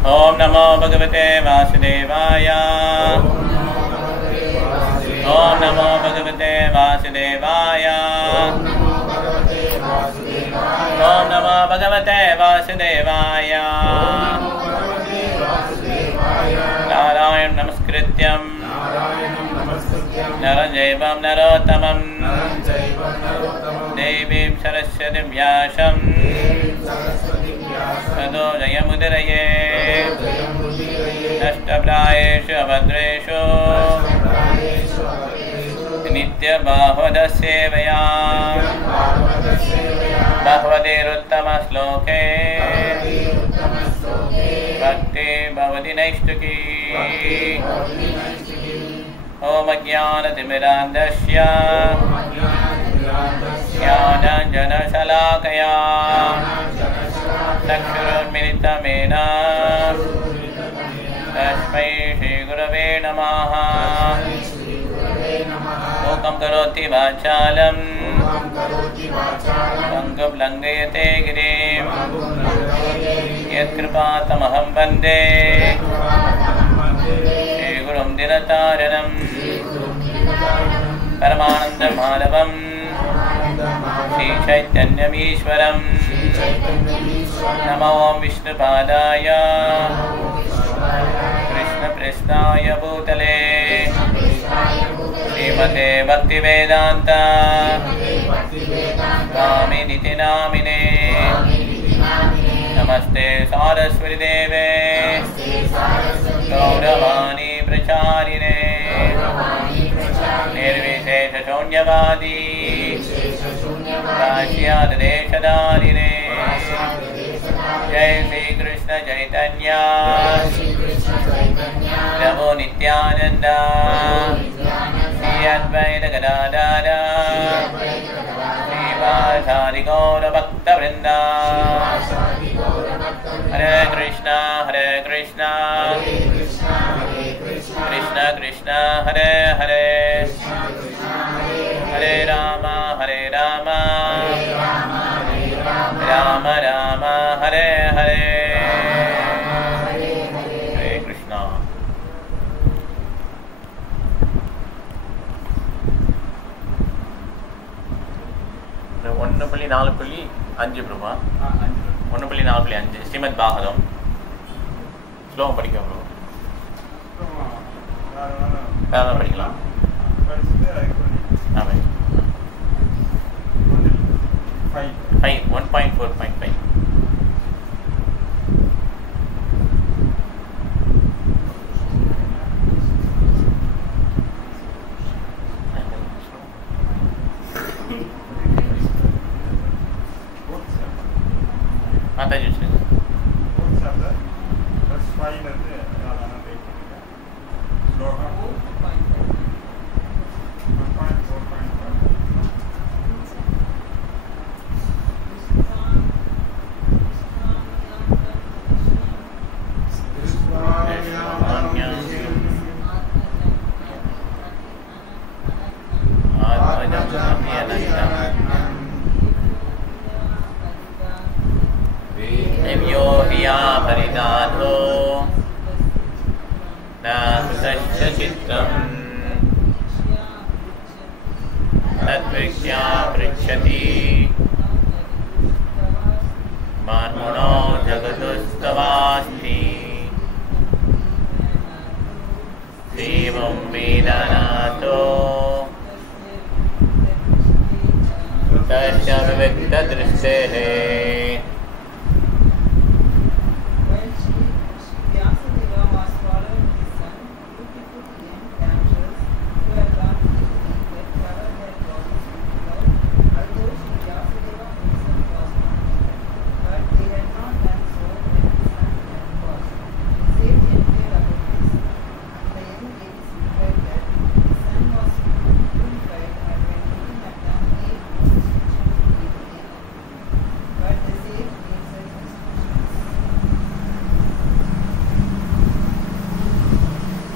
ओम नमो भगवते वासुदेवाय। ओम नमो भगवते वासुदेवाय। ओम नमो भगवते वासुदेवाय। नारायण नमस्कृत्यं नरं चैव नरोत्तमं देवीं सरस्वतीं व्यासं ततो जयमुदीरये नष्टप्रायेषु अभद्रेषु नित्यबाहुवदसेवया भगवतीरुत्तमश्लोके भक्ति भवति नैष्ठिकी। ओम ज्ञानतिमिरान्धस्य ज्ञानाञ्जनशलाकया चक्षुरुन्मिलितं येन तस्मै श्रीगुरवे नमः। मूकं करोति वाचालं पङ्गुं लङ्घयते गिरिं यत्कृपातमहं वन्दे श्रीगुरुं दिनतारिणं परमानन्दमाधवं श्रीचैतन्यमीश्वरं। नमो विष्णुपादाय कृष्णप्रेष्ठाय भूतले श्रीमते भक्तिवेदान्त स्वामिनिति नामिने। नमस्ते सारस्वती देवे गौरवाणी प्रचारिणे निर्विशेषशून्यवादी काश्यादेशधारिणे। जय श्री कृष्ण चैतन्य प्रभु नित्यानंद श्री अद्वैत गदाधर श्रीवासादि गौर भक्तवृंद। हरे कृष्णा कृष्ण कृष्ण हरे हरे हरे राम राम राम हरे हरे। हरे कृष्णा। ஒன்று புள்ளி 4.5 பிரபா 1.4.5 ஸ்ரீமத் பாகவதம் ஸ்லோகம் படிக்க ப்ரோ. வேறு படிக்கலாம். ஆமாம் 1.4.5. माताजी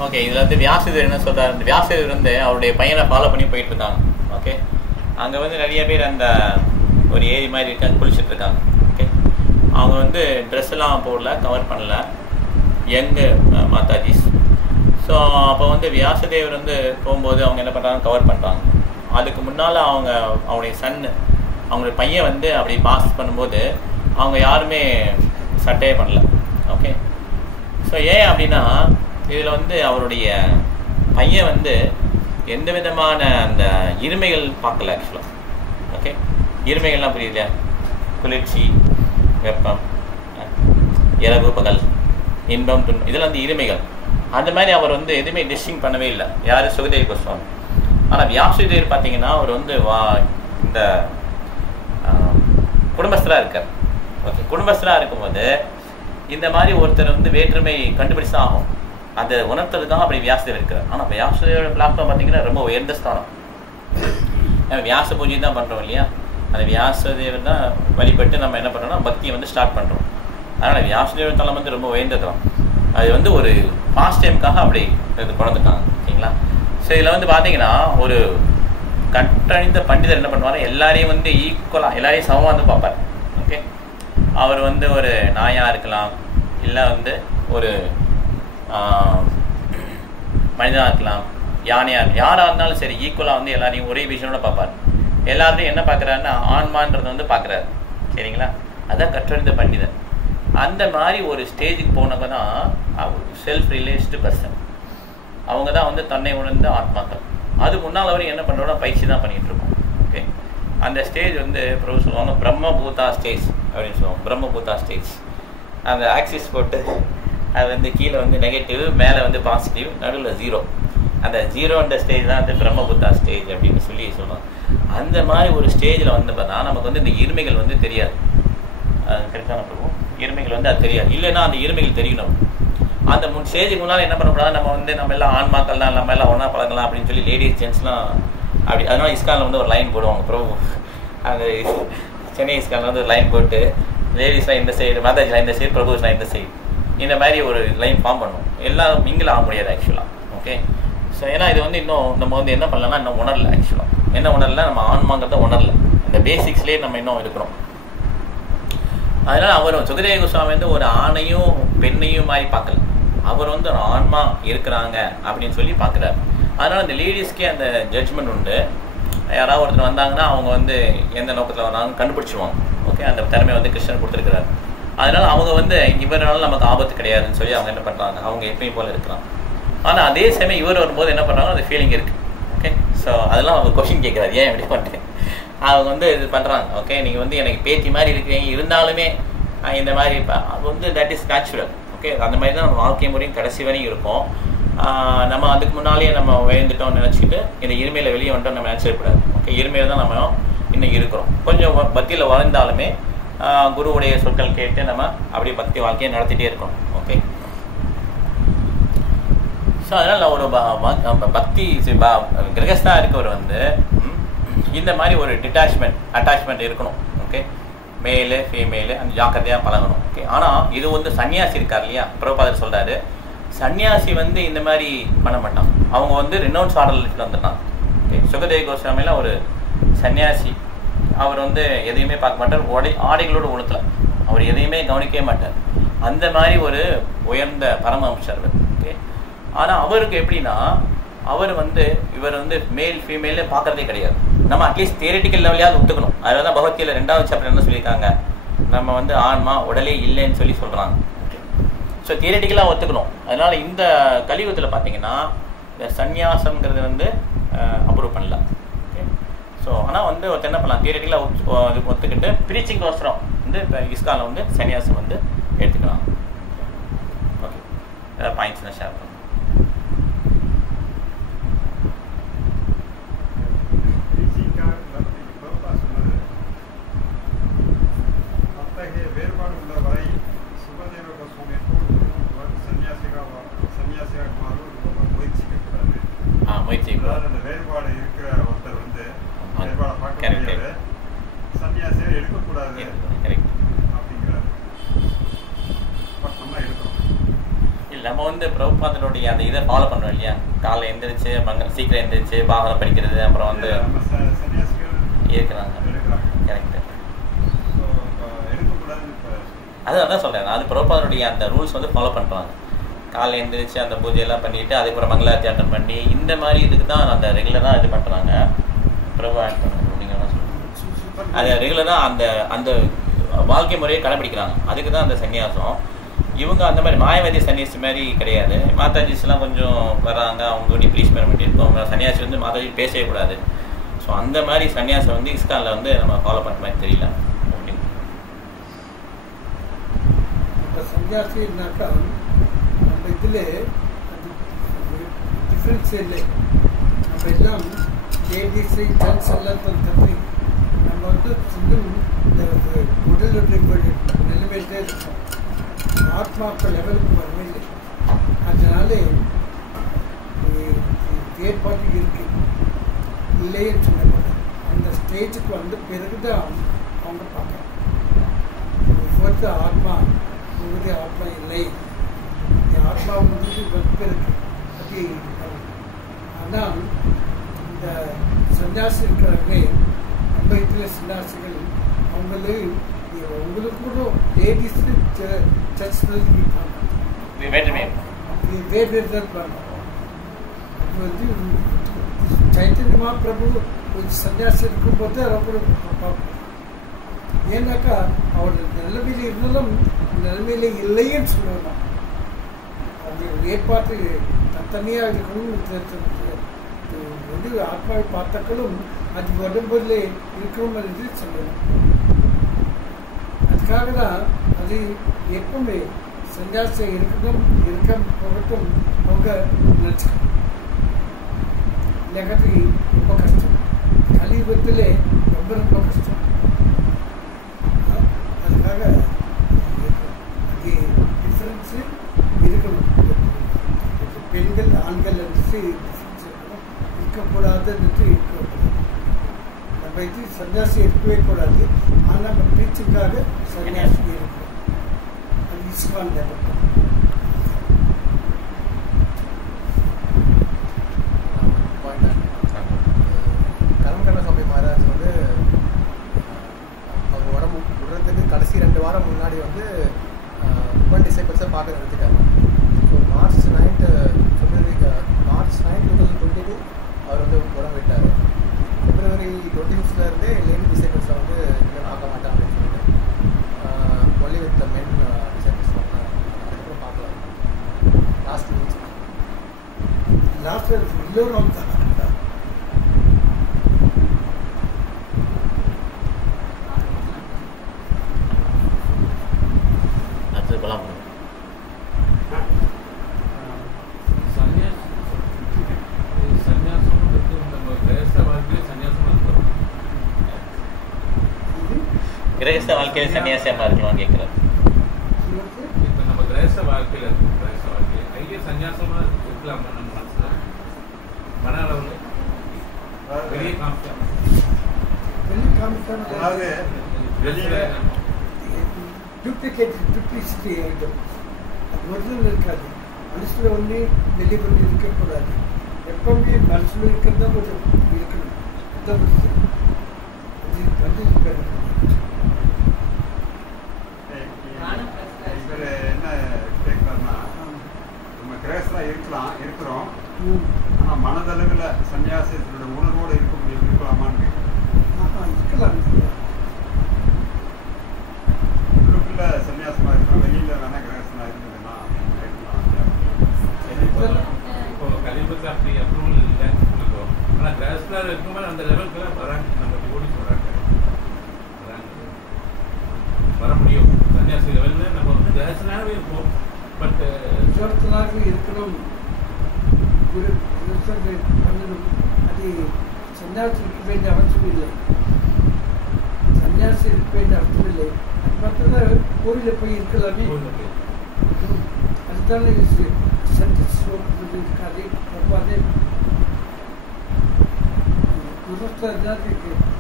ஓகே. இதில் வந்து வியாசதேவர் என்ன சொல்கிறார், அந்த வியாசதேவர் வந்து அவருடைய பையனை ஃபாலோ பண்ணி போயிட்டு இருக்காங்க. ஓகே, அங்கே வந்து நிறைய பேர் அந்த ஒரு ஏரி மாதிரி இருக்காங்க, குளிச்சுட்டு இருக்காங்க. ஓகே, அவங்க வந்து ட்ரெஸ் எல்லாம் போடல, கவர் பண்ணல. யங்கு மாதாஜிஸ். ஸோ அப்போ வந்து வியாசதேவர் வந்து போகும்போது அவங்க என்ன பண்ணுறாங்க, கவர் பண்ணுறாங்க. அதுக்கு முன்னால் அவங்களுடைய சன்னு, அவங்களுடைய பையன் வந்து அப்படி பாஸ் பண்ணும்போது அவங்க யாருமே சட்டையே பண்ணல. ஓகே, ஸோ ஏன் அப்படின்னா இதில் வந்து அவருடைய பையன் வந்து எந்த விதமான அந்த இருமைகள் பார்க்கல ஆக்சுவலாக. ஓகே, இருமைகள்லாம் புரியுது, குளிர்ச்சி, வெப்பம், இரவு பகல், இன்பம் துன்பம், இதெல்லாம் வந்து இருமைகள். அந்த மாதிரி அவர் வந்து எதுவுமே டிஸ்டிங் பண்ணவே இல்லை, யார், சுகதேவ கோஸ்வாமி. ஆனால் வியாசதேவர் பார்த்தீங்கன்னா அவர் வந்து இந்த குடும்பஸ்தராக இருக்கார். ஓகே, குடும்பஸ்தராக இருக்கும்போது இந்த மாதிரி ஒருத்தர் வந்து வேற்றுமை கண்டுபிடிச்சு தான் ஆகும், அதை உணர்த்துறதுக்காக அப்படி வியாசதேவர் இருக்கார். ஆனால் வியாசதேவோட பிளாட்ஃபார்ம் பார்த்தீங்கன்னா ரொம்ப உயர்ந்த ஸ்தானம். வியாச பூஜை தான் பண்ணுறோம் இல்லையா, அந்த வியாசதேவர் தான் வழிபட்டு நம்ம என்ன பண்ணுறோம்னா பக்தியை வந்து ஸ்டார்ட் பண்ணுறோம். அதனால் வியாசதேவர் தலம் வந்து ரொம்ப உயர்ந்ததுலாம். அது வந்து ஒரு பாஸ்ட் டைமுக்காக அப்படி இது கொண்டுட்டாங்க. ஓகேங்களா. ஸோ இதில் வந்து பார்த்தீங்கன்னா ஒரு கற்றறிந்த பண்டிதர் என்ன பண்ணுவார், எல்லாரையும் வந்து ஈக்குவலாக எல்லாரையும் சமமாக வந்து பார்ப்பார். ஓகே, அவர் வந்து ஒரு நாயாக இருக்கலாம், இல்லை வந்து ஒரு மனிதனாக இருக்கலாம், யானையாக, யாராக இருந்தாலும் சரி ஈக்குவலாக வந்து எல்லாரையும் ஒரே விஷயனோட பார்ப்பார். எல்லாத்தையும் என்ன பார்க்குறாருன்னா ஆன்மான்றது வந்து பார்க்குறாரு. சரிங்களா, அதுதான் கற்றறிந்த பண்டிதர். அந்த மாதிரி ஒரு ஸ்டேஜுக்கு போனவங்க தான் செல்ஃப் ரிலேஸ்டு பர்சன். அவங்க தான் வந்து தன்னை உணர்ந்த ஆத்மாக்கள். அது முன்னால் அவர் என்ன பண்ணுறோன்னா பயிற்சி தான் பண்ணிகிட்டு இருக்கோம். ஓகே, அந்த ஸ்டேஜ் வந்து பிரபு சொல்லுவாங்க பிரம்மபூதா ஸ்டேஜ் அப்படின்னு சொல்லுவாங்க. பிரம்மபூதா ஸ்டேஜ் அந்த ஆக்சிஸ் போட்டு அது வந்து கீழே வந்து நெகட்டிவ், மேலே வந்து பாசிட்டிவ், நடுவில் ஜீரோ. அந்த ஜீரோன்ற ஸ்டேஜ் தான் வந்து பிரம்மபூதா ஸ்டேஜ் அப்படின்னு சொல்லி சொல்லுவாங்க. அந்த மாதிரி ஒரு ஸ்டேஜில் வந்து பார்த்தா நமக்கு வந்து இந்த இருமைகள் வந்து தெரியாது. கரெக்டான பிரபு, இருமைகள் வந்து அது தெரியாது. இல்லைன்னா அந்த இருமைகள் தெரியணும். அந்த ஸ்டேஜுக்கு முன்னால் என்ன பண்ணக்கூடாது, நம்ம எல்லாம் ஆன்மாக்கள் தான், நம்ம எல்லாம் ஒன்றா பழகலாம் அப்படின்னு சொல்லி லேடிஸ் ஜென்ட்ஸ்லாம் அப்படி. அதனால இஸ்கானில் வந்து ஒரு லைன் போடுவாங்க பிரபு. அந்த சென்னை இஸ்கானில் வந்து ஒரு லைன் போட்டு லேடிஸ்லாம் இந்த சைடு, மாதாஜிலாம் இந்த சைடு, பிரபுஸ்லாம் இந்த சைடு, இந்த மாதிரி ஒரு லைன் ஃபார்ம் பண்ணுவோம். எல்லாம் மிங்கில் ஆக முடியாது ஆக்சுவலாக. ஓகே, ஸோ ஏன்னா இது வந்து இன்னும் நம்ம வந்து என்ன பண்ணலன்னா இன்னும் உணரல. ஆக்சுவலாக என்ன உணரல, நம்ம ஆன்மாங்கிறத உணரல. இந்த பேசிக்ஸ்லேயே நம்ம இன்னும் இருக்கிறோம். அதனால அவர் சுகதேவ கோஸ்வாமி வந்து ஒரு ஆணையும் பெண்ணையும் மாதிரி பார்க்கல. அவர் வந்து ஒரு ஆன்மா இருக்கிறாங்க அப்படின்னு சொல்லி பார்க்குறாரு. அதனால அந்த லேடிஸ்க்கே அந்த ஜட்ஜ்மெண்ட் உண்டு. யாராவது ஒருத்தர் வந்தாங்கன்னா அவங்க வந்து எந்த நோக்கத்தில் வராங்க கண்டுபிடிச்சிருவாங்க. ஓகே, அந்த திறமை வந்து கிருஷ்ணன் கொடுத்துருக்கிறாரு. அதனால அவங்க வந்து இவரால் நமக்கு ஆபத்து கிடையாதுன்னு சொல்லி அவங்க என்ன பண்ணுறாங்க, அவங்க எப்பயும் போல இருக்கிறாங்க. ஆனால் அதே சமயம் இவர் வரும்போது என்ன பண்ணுறாங்க, அந்த ஃபீலிங் இருக்குது. ஓகே, ஸோ அதெல்லாம் அவங்க கொஸ்டின் கேட்குறாரு, ஏன் எப்படி பண்ணுறேன். அவங்க வந்து இது பண்ணுறாங்க. ஓகே, நீங்கள் வந்து எனக்கு பேத்தி மாதிரி இருக்கிறீங்க, இருந்தாலுமே இந்த மாதிரி அது வந்து தட் இஸ் நேச்சுரல். ஓகே, அந்த மாதிரி தான் நம்ம வாழ்க்கை முறையும் கடைசி வரையும் இருக்கும். நம்ம அதுக்கு முன்னாலேயே நம்ம உயர்ந்துட்டோம்னு நினச்சிக்கிட்டு இந்த இருமையில் வெளியே வந்துட்டோம் நம்ம நினச்சிடக்கூடாது. ஓகே, இருமையில் தான் நம்ம இன்னும் இருக்கிறோம். கொஞ்சம் பக்தியில் வளர்ந்தாலுமே குருவுடைய சொற்கள் கேட்டு நம்ம அப்படியே பக்தி வாழ்க்கையை நடத்திட்டே இருக்கணும். ஓகே, ஸோ அதனால் ஒரு பக்தி கிரகஸ்தா இருக்கவர் வந்து இந்த மாதிரி ஒரு அட்டாச்மெண்ட் இருக்கணும். ஓகே, மேலு ஃபீமேலு அந்த ஜாக்கிரதையாக பழகணும். ஓகே, ஆனால் இது வந்து சன்னியாசி இருக்கார் இல்லையா, பிரபுபாதர் சொல்கிறாரு, சன்னியாசி வந்து இந்த மாதிரி பண்ண மாட்டான். அவங்க வந்து ரினௌன்ஸ் ஆர்டரில் வந்துட்டான். ஓகே, சுகதேவ கோஸ்வாமியில் ஒரு சன்னியாசி, அவர் வந்து எதையுமே பார்க்க மாட்டார், ஆடைகளோடு உணர்த்தல, அவர் எதையுமே கவனிக்கவே மாட்டார். அந்த மாதிரி ஒரு உயர்ந்த பரமஹம்சர். ஓகே, ஆனால் அவருக்கு எப்படின்னா அவர் வந்து இவர் வந்து மேல் ஃபீமேல் பார்க்கறதே கிடையாது. நம்ம அட்லீஸ்ட் தியரிட்டிக்கல் லெவலையாவது ஒத்துக்கணும். அதில் தான் பகவத்கீதையில் 2வது சாப்டர் என்ன சொல்லியிருக்காங்க, நம்ம வந்து ஆன்மா உடலே இல்லைன்னு சொல்லி சொல்கிறாங்க. ஸோ தியரிட்டிக்கலாக ஒத்துக்கணும். அதனால் இந்த கலியுகத்தில் பார்த்தீங்கன்னா இந்த சந்நியாசம்ங்கிறது வந்து அப்ரூவ் பண்ணல. ஓகே, ஸோ ஆனால் வந்து ஒருத்தர் என்ன பண்ணலாம், தியரிட்டிக்கலாக ஒத்துக்கிட்டு ப்ரீச்சிங் அவசரம் வந்து இப்போ இஸ்கானில் வந்து சன்னியாசம் வந்து எடுத்துக்கலாம். ஓகே, ஏதாவது பாயிண்ட்ஸ் தான் ஷேர் பண்ணுங்க. நம்ம வந்து பிரபுபாதனுடைய அந்த இதை ஃபாலோ பண்ணுறோம் இல்லையா, காலைல எழுந்திரிச்சு சீக்கிரம் எழுந்திரிச்சு பாகவதம் படிக்கிறது, அப்புறம் வந்து இருக்கிறாங்க. கரெக்டு, அதான் சொல்கிறேன். அது பிரபுபாதனுடைய அந்த ரூல்ஸ் வந்து ஃபாலோ பண்ணுறாங்க. காலையில் எழுந்திரிச்சு அந்த பூஜையெல்லாம் பண்ணிவிட்டு அதுக்கப்புறம் மங்களாரத்தி அட்டன் பண்ணி இந்த மாதிரி இதுக்கு தான் அந்த ரெகுலராக இது பண்ணுறாங்க. பிரபு அப்படிங்கிறதான் சொல்லுவாங்க. அதை ரெகுலராக அந்த அந்த வாழ்க்கை முறையை கடைப்பிடிக்கிறாங்க. அதுக்கு தான் அந்த சன்னியாசம். இவங்க அந்த மாதிரி மாயவாதி சன்னியாசி மாதிரி கிடையாது. மாதாஜிஸ்லாம் கொஞ்சம் வராங்க, அவங்க கூட ப்ளீஸ்மெண்ட் இருக்கும். அவங்க சன்னியாசி வந்து மாதாஜி பேசவே கூடாது. ஸோ அந்த மாதிரி சன்னியாசம் வந்து இஸ்கானில் வந்து நம்ம ஃபாலோ பண்ணுற மாதிரி தெரியல. சன்னியாசினாக்கா நம்ம இதில் டிஃப்ரென்ஸ் இல்லை. நம்ம எல்லாம் லேடிஸு ஜென்ஸ் எல்லாம் தப்பி நம்ம வந்து இன்னும் இந்த உடலுடைய நிலைமையிலே இருக்கோம். ஆத்மாக்கள் லெவலுக்கு வரவே இல்லை. அதனால ஏற்பாட்டு இருக்கு இல்லைன்னு சொல்லக்கூடாது. அந்த ஸ்டேஜுக்கு வந்த பிறகு தான் அவங்க பார்க்குறாங்க. இப்போது ஆத்மா உங்களுடைய ஆத்மா இல்லை, ஆத்மா வந்து வெப்பிருக்கு அது. ஆனால் இந்த சன்னியாசி இருக்கிறாங்களே, நம்ம இதில் சன்னியாசிகள் அவங்களே உங்களுக்கு கூட லேடிஸ் சர்ச்சில் இருப்பாங்க, வேறு இருப்பாங்க. அது வந்து சைத்தன்ய மகாபிரபு சன்னியாசி இருக்கும்போது ரொம்ப ஏன்னாக்கா அவர் நிலைமையில இருந்தாலும் நிலைமையில இல்லைன்னு சொல்லணும். அவங்க ஏற்பாட்டு தனியாக இருக்கணும். வந்து ஆத்மாவை பார்த்தாக்களும் அது உடம்புல இருக்கணும் என்று சொல்லணும். அதுக்காக தான் அது எப்பவுமே சன்னியாசி இருக்கணும், இருக்க போகட்டும் அவங்க நினச்சிக்கணும். இல்லைக்காட்டி ரொம்ப கஷ்டம். கலியுகத்தில் ரொம்ப ரொம்ப கஷ்டம். அதுக்காக அது டிஃப்ரென்ஸு இருக்கணும். பெண்கள் ஆண்கள் டிஃப்ரென்ஸ் இருக்கணும், இருக்கக்கூடாதுன்னு இருக்கக்கூடாது. நம்ம இது சன்னியாசி இருக்கவே கூடாது. ஆனால் நம்ம டீச்சிங்காக சன்னியாசி இருக்கணும். அது இஸ்கான் லெவல். கர்மகர்ணசாமி மகாராஜ் வந்து அவர் உடம்பு விடுறதுக்கு கடைசி 2 வாரம் முன்னாடி வந்து உமன் டிசைபிள்ஸை பார்க்க நிறுத்திட்டாங்க. ஸோ மார்ச் 9 2022 அவர் வந்து உடம்பு விட்டார். February 20இருந்தே லேடி டிசைபிள்ஸை வந்து இன்னும் பார்க்க மாட்டாங்க அப்படின்னு சொல்லிட்டு only with the men disciples பண்ணாங்க. அதுக்கப்புறம் பார்க்கலாம். லாஸ்ட் எல்லோரும் தான் கிரகஸ்த வாழ்க்கையில் சன்னியாசியமாக இருக்கணும்னு கேட்குறாரு. இப்போ நம்ம கிரகஸ்த வாழ்க்கையில் இருக்கும், கிரகஸ்த வாழ்க்கையில் ஐயா சன்னியாசமாக இருக்கலாம். நம்ம மனசில் மன அளவில் பெரிய காமிச்சாங்க. அதாவது டூப்ளிசிட்டி ஆகிடும். அது ஒரிஜினல் இருக்காது. மனசில் ஒன்று வெளியே கொண்டு இருக்கக்கூடாது. எப்பவுமே மனசில் இருக்கிறதா ஒரு இருக்கணும். அதுதான் என்ன கேட்கறதுனா, நம்ம கிரேஸ்ல இருக்கிறோம். ஆனால் மனதளவில் சன்னியாசத்தோட உணர்வோடு இருக்க முடியும், இருக்கலாமான்னு இருக்கலாம். உள்ளுக்குள்ள சன்னியாசமா இருக்கும், வெளியில வேணா கிரேஸ்னா இருந்ததுன்னா இப்போ கலிபுரத்தில் அப்படி அப்ரூவல் இல்லைன்னு சொல்லிடுவோம். ஆனால் கிரகஸ்தில் இருக்கும்போது அந்த லெவலுக்குலாம் வராங்க. நம்ம ஓடி வராங்க வர முடியும். சன்னியாசி லெவலில் நம்ம வந்து கிரகஸ்தனாகவே இருப்போம். பட் விசுவாசனாக இருக்கணும், பண்ணணும். அது சன்னியாசி இருக்க வேண்டிய அவசியம் இல்லை. சன்னியாசி இருக்க வேண்டிய அவசியம் இல்லை. அது பார்த்தா கோவிலில் போய் இருக்கலாமே. அதுதானே இருக்காது. அது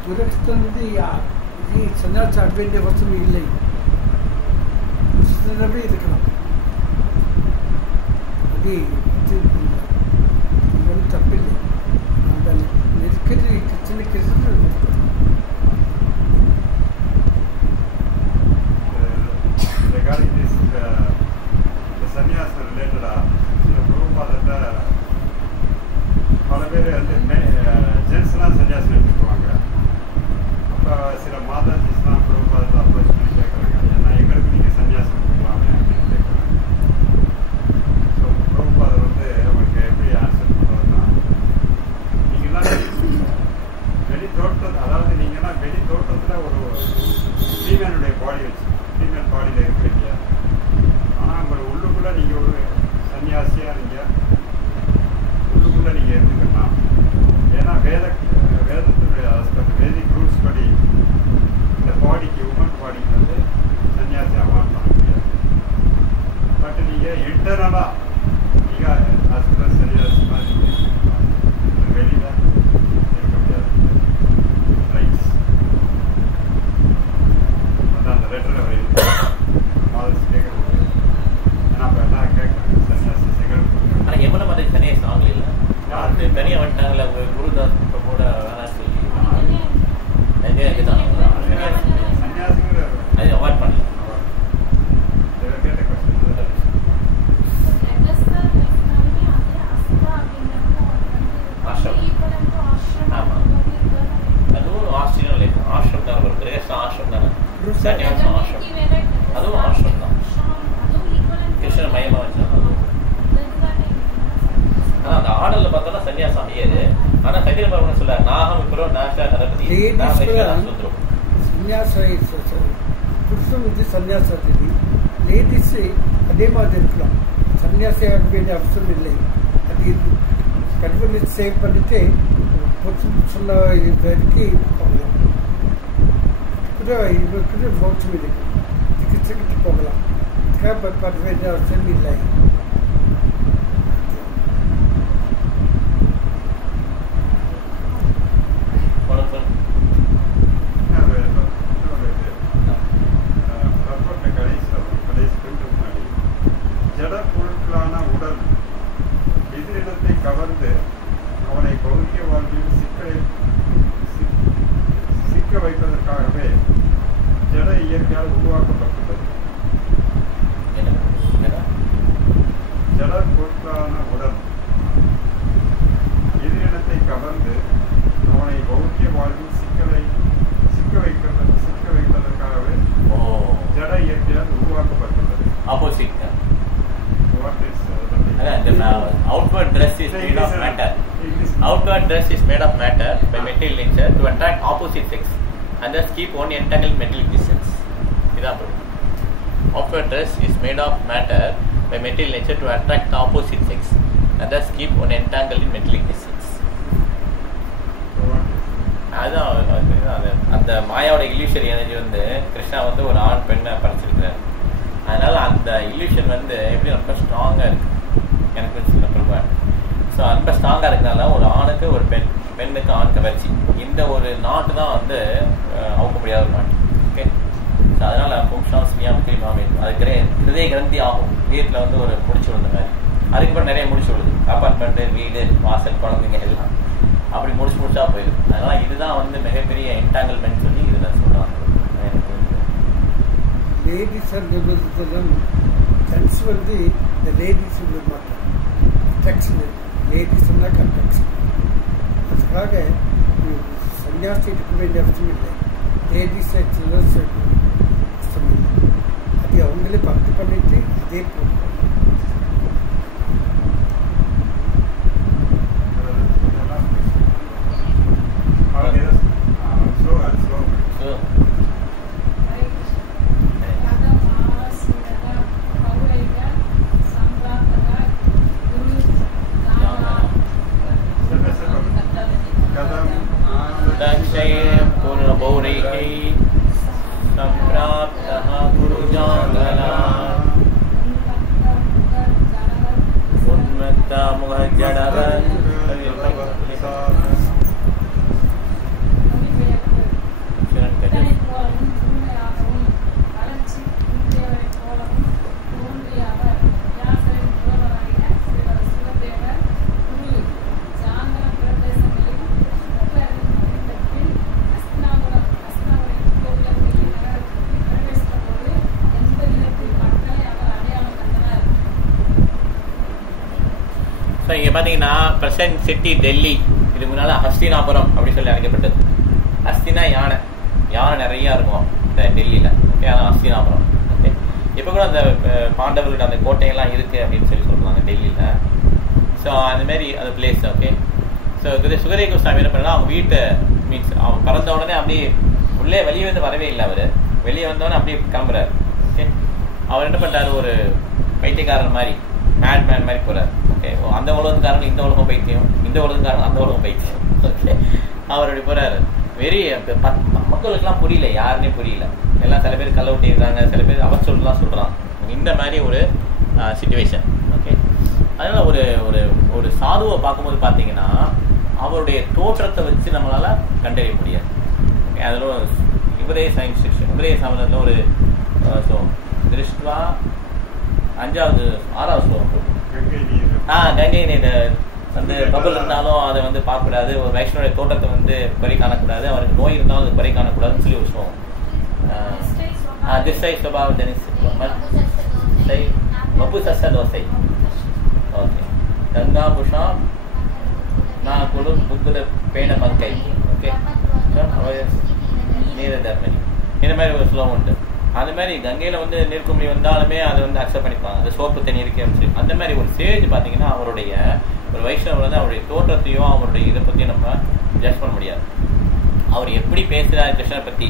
குருஸ்தன் வந்து இது சன்னியாசி ஆக வேண்டிய அவசியம் இல்லை. குருஸ்தனவே இருக்கலாம். அது ஒன்றும் தப்பில்லை. அந்த நெருக்கடி கிச்சனுக்கு regarding this சன்னியாசம் ரிலேட்டடாக சில பிரபுபாதத்தை பல பேர் வந்து ஜென்ஸ்லாம் சன்னியாசம் எடுத்துக்குவாங்க. அப்போ சில மாதாஜிஸ்லாம் பிரபுபாதத்தை அப்ரோச் பண்ணி கேட்குறாங்க, ஏன்னா எங்களுக்கு நீங்கள் சன்னியாசம் கொடுக்கலாமே அப்படின்னு கேட்குறாங்க. ஸோ பிரபுபாதர் வந்து அவங்களுக்கு எப்படி ஆன்சர் பண்ணுறதுன்னா, நீங்கள்லாம் வெளி தோற்றம், அதாவது நீங்கள்லாம் வெளி தோற்றத்தில் ஒரு ஃபீமேனுடைய பாடி வச்சு ஃபீமேல் பாடியில் இருக்கிறீங்க. ஆனால் உங்கள் உள்ளுக்குள்ளே நீங்கள் ஒரு சன்னியாசியாக நீங்கள் உள்ளுக்குள்ளே நீங்கள் இருந்துக்கலாம். ஏன்னா வேதத்தினுடைய வேதிக் ரூல்ஸ் படி இந்த பாடிக்கு, உமன் பாடிக்கு வந்து சன்னியாசி அவாய்ட் பண்ண முடியாது. பட் நீங்கள் இன்டர்னலாக நீங்கள் ஹஸ்பண்ட் சன்னியாசி மாதிரி வெளியில் இருக்க முடியாது. ரைட்ஸ் அதான் அந்த லெட்டர் அவர் மாதம் கேட்குறது. ஏன்னா அப்போ எல்லாம் கேட்குறாங்க சன்னியாசி செகண்ட். ஆனால் எவ்வளோ மாதிரி சன்னியாசி ஆகல இல்லை யாருக்கு தனியாக வந்துட்டாங்களே குருதாஸ் கூட வேணாம் சொல்லி இதுதான் சன்னியாசிங்கிற அது அவாய்ட் பண்ணல. கேட்ட கொஸ்டின் அதுவும் ஆசிரியம் இல்லை, ஆசிரம் தான் வரும். கிரேசம் ஆசிரம் தானே, சன்னியாசம் ஆசிரம், அதுவும் ஆசிரம் தான். கிருஷ்ணன் மையமாக வச்சாங்க. ஆனால் அந்த ஆடலில் பார்த்தோன்னா சன்னியாசம் ஐயரு. ஆனால் சங்கர பகவான் சொல்ல நாகம் இப்போ நாஷா நரபதி சொல்றோம் சன்னியாச புருஷன் வந்து சன்னியாசத்துக்கு லேடிஸ் அதே மாதிரி இருக்கலாம். சன்னியாசியாக வேண்டிய அவசியம் இல்லை. அது கடவுளை சேவ் பண்ணிட்டு புருஷன் சொன்ன வரைக்கும் போகலாம். இவருக்கு மோட்சம் இருக்கு, சிகிச்சைக்கிட்டு போகலாம். பண்ண வேண்டிய அவசியம் இல்லை. ஜட பொருட்களான உடல் எதிரிடத்தை கவர்ந்து அவனை பௌதிக வாழ்வில் சிக்க வைப்பதற்காகவே ஜட இயற்கையால் உருவாக்கப்பட்டுள்ளது. ஜட பொருட்களான உடல் எதிரிடத்தை கவர்ந்து அவனை பௌதிக வாழ்வில் சிக்க வைப்பதற்காகவே ஜட இயற்கையால் உருவாக்கப்பட்டுள்ளது. Opposite. What is outward dress is made of matter. Outward dress is made of matter by material nature to attract opposite sex and thus keep one entangled metallic distance. இதான் bro. Outward dress is made of matter by material nature to attract the opposite sex and thus keep one entangled in metallic distance. அதுதான் அந்த மாயாவோட illusion energy வந்து கிருஷ்ணா வந்து ஒரு ஆண் பெண்ணை படைச்சிருக்கிறார். அதனால அந்த இல்யூஷன் வந்து எப்படி ரொம்ப ஸ்ட்ராங்காக இருக்கு எனக்கு சில சொல்லுவேன். ஸோ ரொம்ப ஸ்ட்ராங்காக இருக்கிறதுனால ஒரு ஆணுக்கு ஒரு பெண்ணுக்கு ஆண் கவர்ச்சி, இந்த ஒரு நாட்டு தான் வந்து அவுக்க முடியாத ஒரு நாட்டு. ஓகே, ஸோ அதனால பும்ஷாம் ஸ்மியாம் கிரீமாமே அது ஹிருதய கிரந்தி ஆகும். வீட்டில் வந்து ஒரு முடிச்சு விழுந்த மாதிரி, அதுக்கப்புறம் நிறைய முடிச்சு விழுது. அப்பார்ட்மெண்ட்டு, வீடு, வாசல், குழந்தைங்க எல்லாம் அப்படி முடிச்சா போயிடும். அதனால இதுதான் வந்து மிகப்பெரிய என்டாங்கிள்மெண்ட் சொல்லி இதில் சொல்கிறாங்க. லேடிஸ் சொல்லும் ஜென்ஸ் வந்து இந்த லேடிஸ் சொல்ல மாட்டாங்க. அட்ராக்ஷன் லேடிஸ்னா அட்ராக்ஷன். அதுக்காக சன்னியாசி இருக்க வேண்டிய அவசியம் இல்லை. லேடிஸ் அவசியம் இல்லை. அது அவங்களே பக்தி பண்ணிட்டு அதே போகும். ஸோ இங்கே பார்த்தீங்கன்னா பிரசன்ட் சிட்டி டெல்லி, இதுக்கு முன்னால் ஹஸ்தினாபுரம் அப்படின்னு சொல்லி அழைக்கப்பட்டது. ஹஸ்தினா யானை, யானை நிறையா இருக்கும் இந்த டெல்லியில். ஓகே, அதான் ஹஸ்தினாபுரம். ஓகே, இப்போ கூட அந்த பாண்டவர்களோட அந்த கோட்டையெல்லாம் இருக்குது அப்படின்னு சொல்லி சொல்லுவாங்க டெல்லியில். ஸோ அந்தமாரி அந்த place. Okay, so Sukadeva Goswami என்ன பண்ணலாம், அவங்க வீட்டை மீன்ஸ் அவங்க பிறந்த உடனே அப்படியே உள்ளே வெளியே வந்து வரவே இல்லை. அவர் வெளியே வந்தோடனே அப்படியே கிளம்புறாரு. ஓகே, அவர் என்ன பண்ணுறாரு, ஒரு பைத்தியக்காரன் மாதிரி, மேட் மேன் மாதிரி போகிறார். ஓகே, அந்த உலகத்துக்காரன் இந்த உலகம் பைத்தியம், இந்த உலகத்துக்காரன் அந்த உலகம் பைத்தியம். ஓகே, அவர் அப்படி போகிறாரு. வெறி மக்களுக்கெல்லாம் புரியல, யாருன்னே புரியல. எல்லாம் சில பேர் கள்ள விட்டிருக்காங்க, சில பேர் அவர் சொல்லலாம் சொல்கிறான். இந்த மாதிரி ஒரு சிச்சுவேஷன். ஓகே, அதனால் ஒரு ஒரு ஒரு சாதுவை பார்க்கும்போது பார்த்தீங்கன்னா அவருடைய தோற்றத்தை வச்சு நம்மளால் கண்டறிய முடியாது. ஓகே, அதில் இவரே சயின்ஸ் ஃபிக்ஷன், இவரே சமயத்தில் ஒரு ஸோ திருஷ்டுவா 6வது ஸ்லோகம் கங்கை நீர் வந்து பபுள் இருந்தாலும் அதை வந்து பார்க்கக்கூடாது, ஒரு வைஷ்ணவனுடைய தோட்டத்தை வந்து குறை காணக்கூடாது, அவருக்கு நோய் இருந்தாலும் அது குறை காணக்கூடாதுன்னு சொல்லி ஒரு ஸ்லோகம். திசை சுபாவ வப்பு சச தோசை. ஓகே, கங்கா புஷா நான் குழு புக்குல பேண பங்கை. ஓகே, நீர தர்மனி, இந்த மாதிரி ஒரு ஸ்லோகம் உண்டு. அந்த மாதிரி கங்கையில் வந்து நீர்க்குமிழி வந்தாலுமே அதை வந்து அக்செப்ட் பண்ணிப்பாங்க, அது சோப்பு தண்ணி இருக்கே அப்படின்னு. அந்த மாதிரி ஒரு சேஜ் பார்த்தீங்கன்னா அவருடைய ஒரு வைஷ்ணவர் வந்து அவருடைய தோற்றத்தையும் அவருடைய இதை பற்றியும் நம்ம ஜட்ஜ் பண்ண முடியாது. அவர் எப்படி பேசுகிறார் கிருஷ்ணரை பற்றி,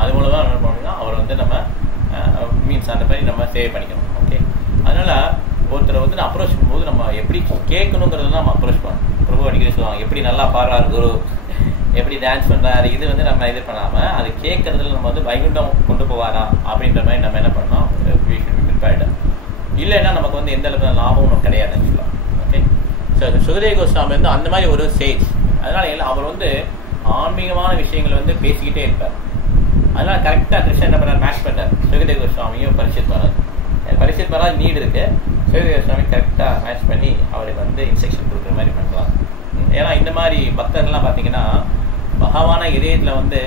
அது மூலமாக என்ன பண்ணணும்னா அவர் வந்து நம்ம மீன்ஸ் அந்த மாதிரி நம்ம சேவ் பண்ணிக்கணும். ஓகே, அதனால் ஒருத்தரை வந்து அப்ரோச் பண்ணும்போது நம்ம எப்படி கேட்கணுங்கிறதெல்லாம் நம்ம அப்ரோச் பண்ணணும். பிரபு அடிக்கடி சொல்லுவாங்க, எப்படி நல்லா பாடுறாரு குரு, எப்படி டான்ஸ் பண்ணுறாரு, இது வந்து நம்ம இது பண்ணாமல் அது கேட்கறதுல நம்ம வந்து வைகுண்டம் கொண்டு போவாரா அப்படின்ற மாதிரி நம்ம என்ன பண்ணோம், ப்ரிப்பேர்டு. இல்லைன்னா நமக்கு வந்து எந்த அளவுக்கு லாபமும் கிடையாது ஆக்சுவலாக. ஓகே, ஸோ சுகதேவ கோஸ்வாமி வந்து அந்த மாதிரி ஒரு சேஜ். அதனால எல்லாம் அவர் வந்து ஆன்மீகமான விஷயங்களை வந்து பேசிக்கிட்டே இருப்பார். அதனால கரெக்டாக கிருஷ்ணன் என்ன பண்ணார், மேட்ச் பண்ணார். சுகதேவ கோஸ்வாமியும் பரிசித் வராது நீடு இருக்கு. சுகதேவ கோஸ்வாமி கரெக்டாக மேட்ச் பண்ணி அவருக்கு வந்து இன்ஸ்ட்ரக்ஷன் கொடுக்குற மாதிரி பண்ணுறாங்க. ஏன்னா இந்த மாதிரி பக்தர்கள்லாம் பார்த்தீங்கன்னா பகவான இதயத்தில் வந்து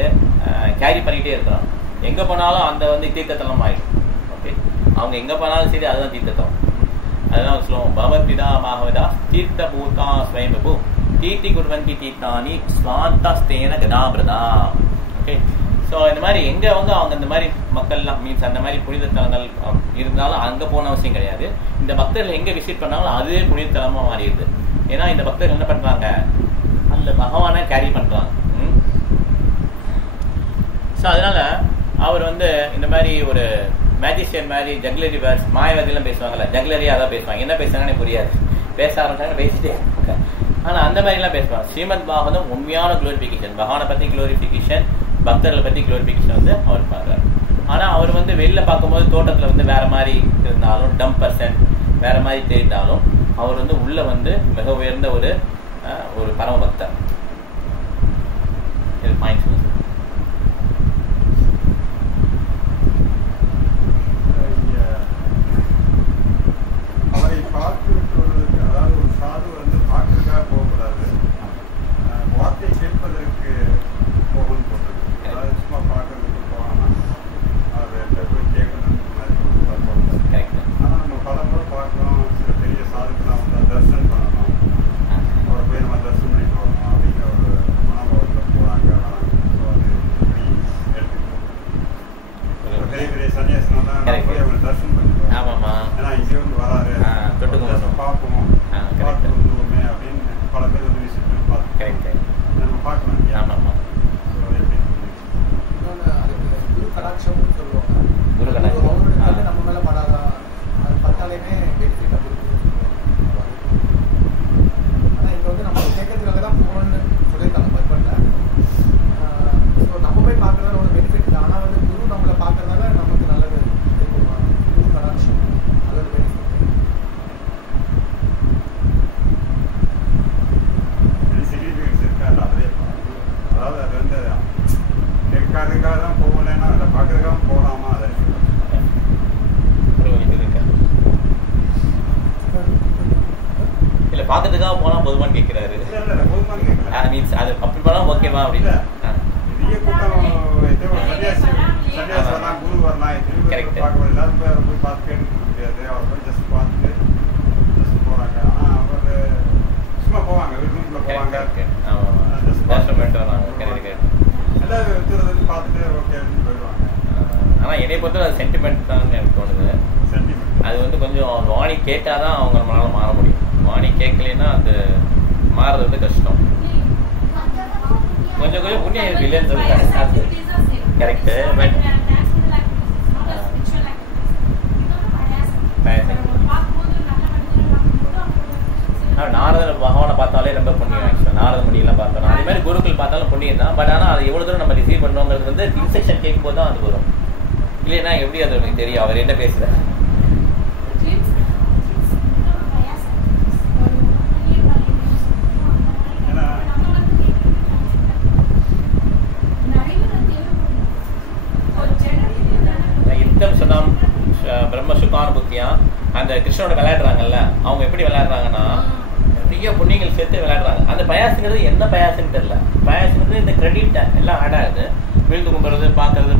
கேரி பண்ணிக்கிட்டே இருக்கிறான். எங்கே போனாலும் அந்த வந்து தீர்த்தத்தலம் ஆகிடும். ஓகே, அவங்க எங்கே போனாலும் சரி அதுதான் தீர்த்தத்தலம். அதெல்லாம் சொல்லுவோம், பகவத் பிதா மாகவதா தீர்த்த பூதா ஸ்வயம்பு தீர்த்தி குர்வந்தி தீர்த்தானி ஸ்வாந்தஸ்தேன கதாபிரதா. ஓகே, ஸோ இந்த மாதிரி எங்கே வந்து அவங்க இந்த மாதிரி மக்கள்லாம் மீன்ஸ் அந்த மாதிரி புனிதத்தலங்கள் இருந்தாலும் அங்கே போன அவசியம் கிடையாது. இந்த பக்தர்கள் எங்கே விசிட் பண்ணாலும் அதுவே புனிதத்தலமாக மாறிடுது. ஏன்னா இந்த பக்தர்கள் என்ன பண்ணுறாங்க, அந்த பகவானை கேரி பண்ணுறாங்க. ஸோ அதனால அவர் வந்து இந்த மாதிரி ஒரு மேஜிஷியன் மாதிரி ஜக்லரி வேர்ஸ் மாயவாதிலாம் பேசுவாங்கல்ல, ஜக்லரியாக அதான் பேசுவாங்க. என்ன பேசுறாங்கன்னு புரியாது, பேச ஆரம்பிச்சாங்க பேசிட்டே இருக்காங்க. ஆனால் அந்த மாதிரிலாம் பேசுவாங்க. ஸ்ரீமத் பாகவதம் உண்மையான குளோரிஃபிகேஷன், பகவானை பற்றி குளோரிஃபிகேஷன், பக்தர்களை பற்றி குளோரிஃபிகேஷன் வந்து அவர் பார்க்குறாரு. ஆனால் அவர் வந்து வெளில பார்க்கும்போது தோட்டத்தில் வந்து வேற மாதிரி இருந்தாலும், டம் பர்சன் வேற மாதிரி தெரிந்தாலும், அவர் வந்து உள்ள வந்து மிக உயர்ந்த ஒரு ஒரு பரம பக்தர். அவரை பார்த்து அதாவது ஒரு சாது வந்து பார்க்கறதுக்காக போகக்கூடாது, வார்த்தை கேட்பதற்கு போகணும்னு போட்டது. அதாவது சும்மா பார்க்கறதுக்கு போகணும், அவர்கிட்ட போய் கேட்கணும்னு போகக்கூடாது. ஆனால் நம்ம பல முறை பார்க்குறோம், சில பெரிய சாதுக்கெல்லாம் வந்து தரிசனம் பண்ணணும், அவரை போய் நம்ம தரிசனம் பண்ணிட்டு வரணும் அப்படிங்கிற ஒரு மனோபாவத்தில் போகிறாங்க வராங்க. ஸோ அது எப்படி எடுத்துக்கணும், பெரிய பெரிய சன்னியாசனம் தான் போய் அவங்களை தரிசனம் பண்ணிட்டு ஏன்னா இங்கே வந்து வராரு பார்ப்போம், பார்த்து வந்துருவோமே அப்படின்னு பல பேர் வந்து விசிட் பண்ணி பார்த்து நம்ம பார்க்கணும். குரு கடாட்சம்னு சொல்லுவாங்க. குரு கடாட்சம் அவரோட நம்ம மேலே படாதான், அது பார்த்தாலேமே பெனிஃபிட் அப்படின்னு சொல்லுவாங்க. ஆனால் இங்கே வந்து நம்ம கேட்கறதுக்காக தான் போகணும்னு சொல்லியிருக்காங்க பர்பட்டில். ஸோ நம்ம போய் பார்க்குறதால ஒரு பெனிஃபிட் இல்லை. ஆனால் வந்து குரு நம்மளை பார்க்கறதால நமக்கு நல்லது. குரு கடாட்சம் நல்லது பெனிஃபிட். சிக்னிஃபிகன்ஸ் இருக்காது அதே. அதாவது அது வந்து கேட்காததுக்காக தான் போகலைன்னா அதை பார்க்கறதுக்காக போகலாமா, அதை இல்லை பார்க்கறதுக்காக போனால் போதுமான்னு கேட்குறாரு. மீன்ஸ் அது அப்படி போனால் ஓகேவா அப்படின்னு. பெரிய கூட்டம் சன்னியாசி வரலாம், குரு வரலாம், பார்க்க எல்லாரும் போய் அவரை போய் பார்த்து கேட்டுக்க முடியாது. அவரை போய் ஜஸ்ட் பார்த்துட்டு ஜஸ்ட் போகிறாங்க. ஆனால் அவர் வருவாங்க. எல்லாம் வச்சுருந்து பார்த்துட்டு ஓகே அப்படின்னு போயிடுவாங்க. ஆனால் என்னை பொறுத்த அது சென்டிமெண்ட் தான் எனக்கு தோணுது. அது வந்து கொஞ்சம் வாணி கேட்டால் தான் அவங்க நம்மளால மாற முடியும். வாணி கேட்கலைன்னா அது மாறுறது வந்து கஷ்டம். கொஞ்சம் கொஞ்சம் புண்ணியம் இருக்கு இல்லைன்னு சொல்லிட்டாங்க. கரெக்டு. பட் நாரத பகவானை பார்த்தாலே ரொம்ப புண்ணியம். ஆக்சுவலாக நாரத முடியெல்லாம் பார்த்தோம். அதே மாதிரி குருக்கள் பார்த்தாலும் புண்ணியம் தான். பட் ஆனால் அது எவ்வளோ தூரம் நம்ம ரிசீவ் பண்ணுவோங்கிறது வந்து இன்ஸ்ட்ரக்ஷன் கேட்கும்போது தான் அது வரும். இல்லைன்னா எப்படி அது எனக்கு தெரியும் அவர் என்ன பேசுகிறேன். யுத்தம் சொன்னாம் பிரம்ம சுகானுபூத்தியா அந்த கிருஷ்ணனோட விளையாடுறாங்கல்ல, அவங்க எப்படி விளையாடுறாங்கன்னா நிறைய புண்ணியங்கள் சேர்த்து விளையாடுறாங்க. அந்த பயாசுங்கிறது என்ன பயாசுன்னு தெரியல. பயாசுங்கிறது இந்த கிரெடிட் எல்லாம் ஆட் ஆகுது. விழுந்து கும்புறது பார்க்கறது,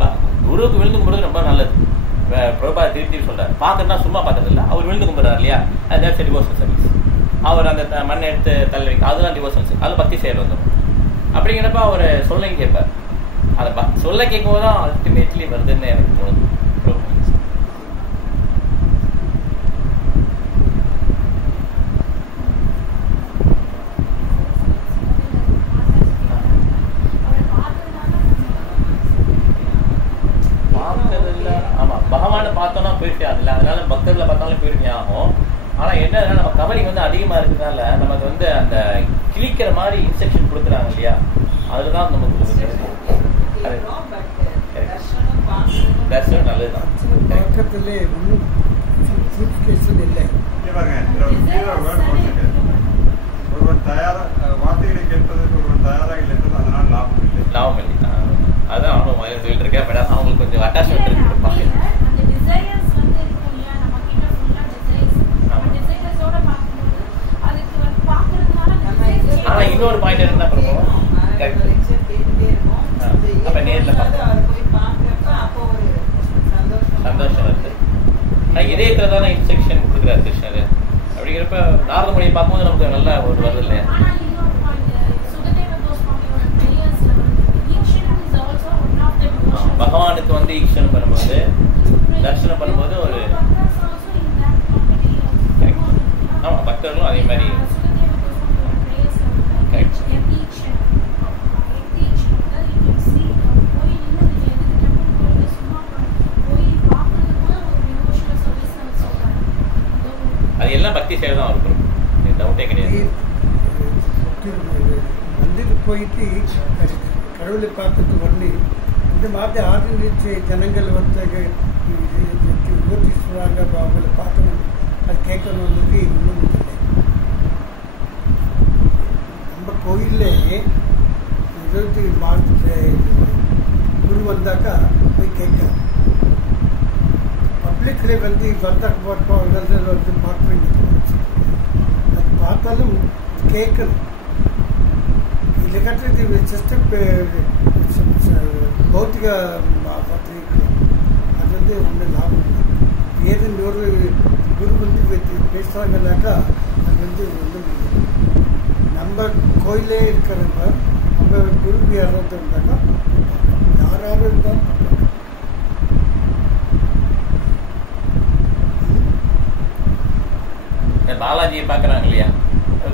குருவுக்கு விழுந்து கும்புறது ரொம்ப நல்லது. பிரபா திருப்பி சொல்றாரு, பார்க்கறதுனா சும்மா பார்க்கறது இல்லை, அவர் விழுந்து கும்புறாரு இல்லையா, அது டிவோஷனல் சர்வீஸ். அவர் அந்த மண்ணை எடுத்து தள்ளி வைக்க அதெல்லாம் டிவோஷனல், அது பக்தி செயல் வந்துடும். அப்படிங்கிறப்ப அவர் சொல்லையும் கேட்பார். அதை சொல்ல கேட்கும் போது தான் அல்டிமேட்லி வருதுன்னு எனக்கு தோணுது. பகவானை பார்த்தோம்னா போயிட்டே அதில்ல, அதனால பக்தர்களை பார்த்தாலும் போயிருக்கே ஆகும். ஆனால் என்ன நம்ம கவரி வந்து அதிகமாக இருக்கிறதுனால நமக்கு வந்து அந்த கிழிக்கிற மாதிரி இன்ஸ்ட்ரக்ஷன் கொடுக்குறாங்க இல்லையா, அதுதான் நமக்கு தர்ஷனம் நல்லதுதான். பக்கத்திலே ஒன்றும் இல்லை. ஒருவன் வார்த்தைகளை கேட்பதற்கு ஒருவன் தயாராக இல்லை, அதனால லாபம் இல்லை. லாபம் இல்லை. அதான் அவங்க சொல்லிட்டு இருக்கேன். பட் அவங்களுக்கு கொஞ்சம் அட்டாச்மெண்ட் இருக்கு. ஆனா இன்னொரு பாயிண்ட் என்ன பண்ணுவோம், அப்ப நேர்ல சந்தோஷம் வருது. இதயத்துல தானே இன்ஸ்ட்ரக்ஷன் கொடுக்குறாரு கிருஷ்ணர். அப்படிங்கிறப்ப நாரத மொழியை பார்க்கும்போது நமக்கு நல்ல ஒரு வருது இல்லையா. பகவானுக்கு வந்து ஈக்ஷன் பண்ணும்போது தர்ஷனம் பண்ணும்போது ஒரு ஆமா பக்தர்களும் அதே மாதிரி அது எல்லாம் பக்தி சேவை தான் இருக்கும். டவுட்டே கிடையாது. மந்திருக்கு போயிட்டு கடவுளை பார்த்துட்டு வரல. இந்த மாதிரி ஆதரிச்சு ஜனங்கள் வந்து ஊற்றி சொல்றாங்க, அவங்கள பார்க்கணும், அது கேட்கணுன்றது இன்னும் இல்லை. நம்ம கோயிலே 20 மார்ச் குரு வந்தாக்கா போய் கேட்கலாம். பப்ளிக்ல வந்து வந்தாக்க வந்து பார்க்க அது பார்த்தாலும் கேட்கணும். இதை கட்டுறது சிஸ்டம் பௌத்திக அது வந்து ஒன்றும் லாபம் இல்லை. ஏதுன்னு ஒரு குரு வந்து பேசுகிறாங்கன்னாக்கா அது வந்து ஒன்றும் இல்லை. நம்ம கோயிலே இருக்கிறவங்க நம்ம குரு யாராவது இருந்தாக்கா யாராவது இருந்தாலும் பாலாஜியை பார்க்குறாங்க இல்லையா,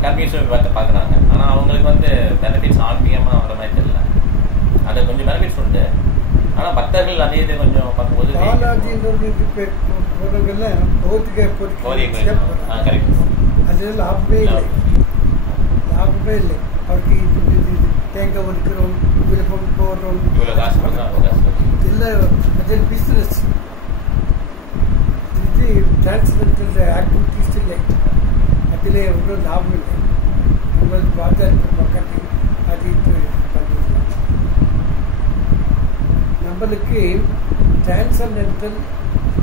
கன்வீன்ஷன் பார்க்குறாங்க. ஆனால் அவங்களுக்கு வந்து பெனிஃபிட்ஸ் ஆன்மீகமாக வர மாதிரி தெரியல. அது கொஞ்சம் பெனிஃபிட்ஸ் உண்டு. ஆனால் பக்தர்கள் அதே இது கொஞ்சம் பார்க்கும்போது அது லாபமே இல்லை. லாபமே இல்லை. அவருக்கு தேங்காய் ஒதுக்கிறோம், விழுப்பம் போடுறோம், எல்லாம் அது பிஸ்னஸ். இது டிரான்ஸ்மெண்டல் ஆக்டிவிட்டிஸ் இல்லை. அதில் ஒன்றும் லாபம் இல்லை. உங்களுக்கு பார்த்தா இருக்கிற மக்கள் அது பண்ணிக்கலாம். நம்மளுக்கு டிரான்ஸ்மெண்டல்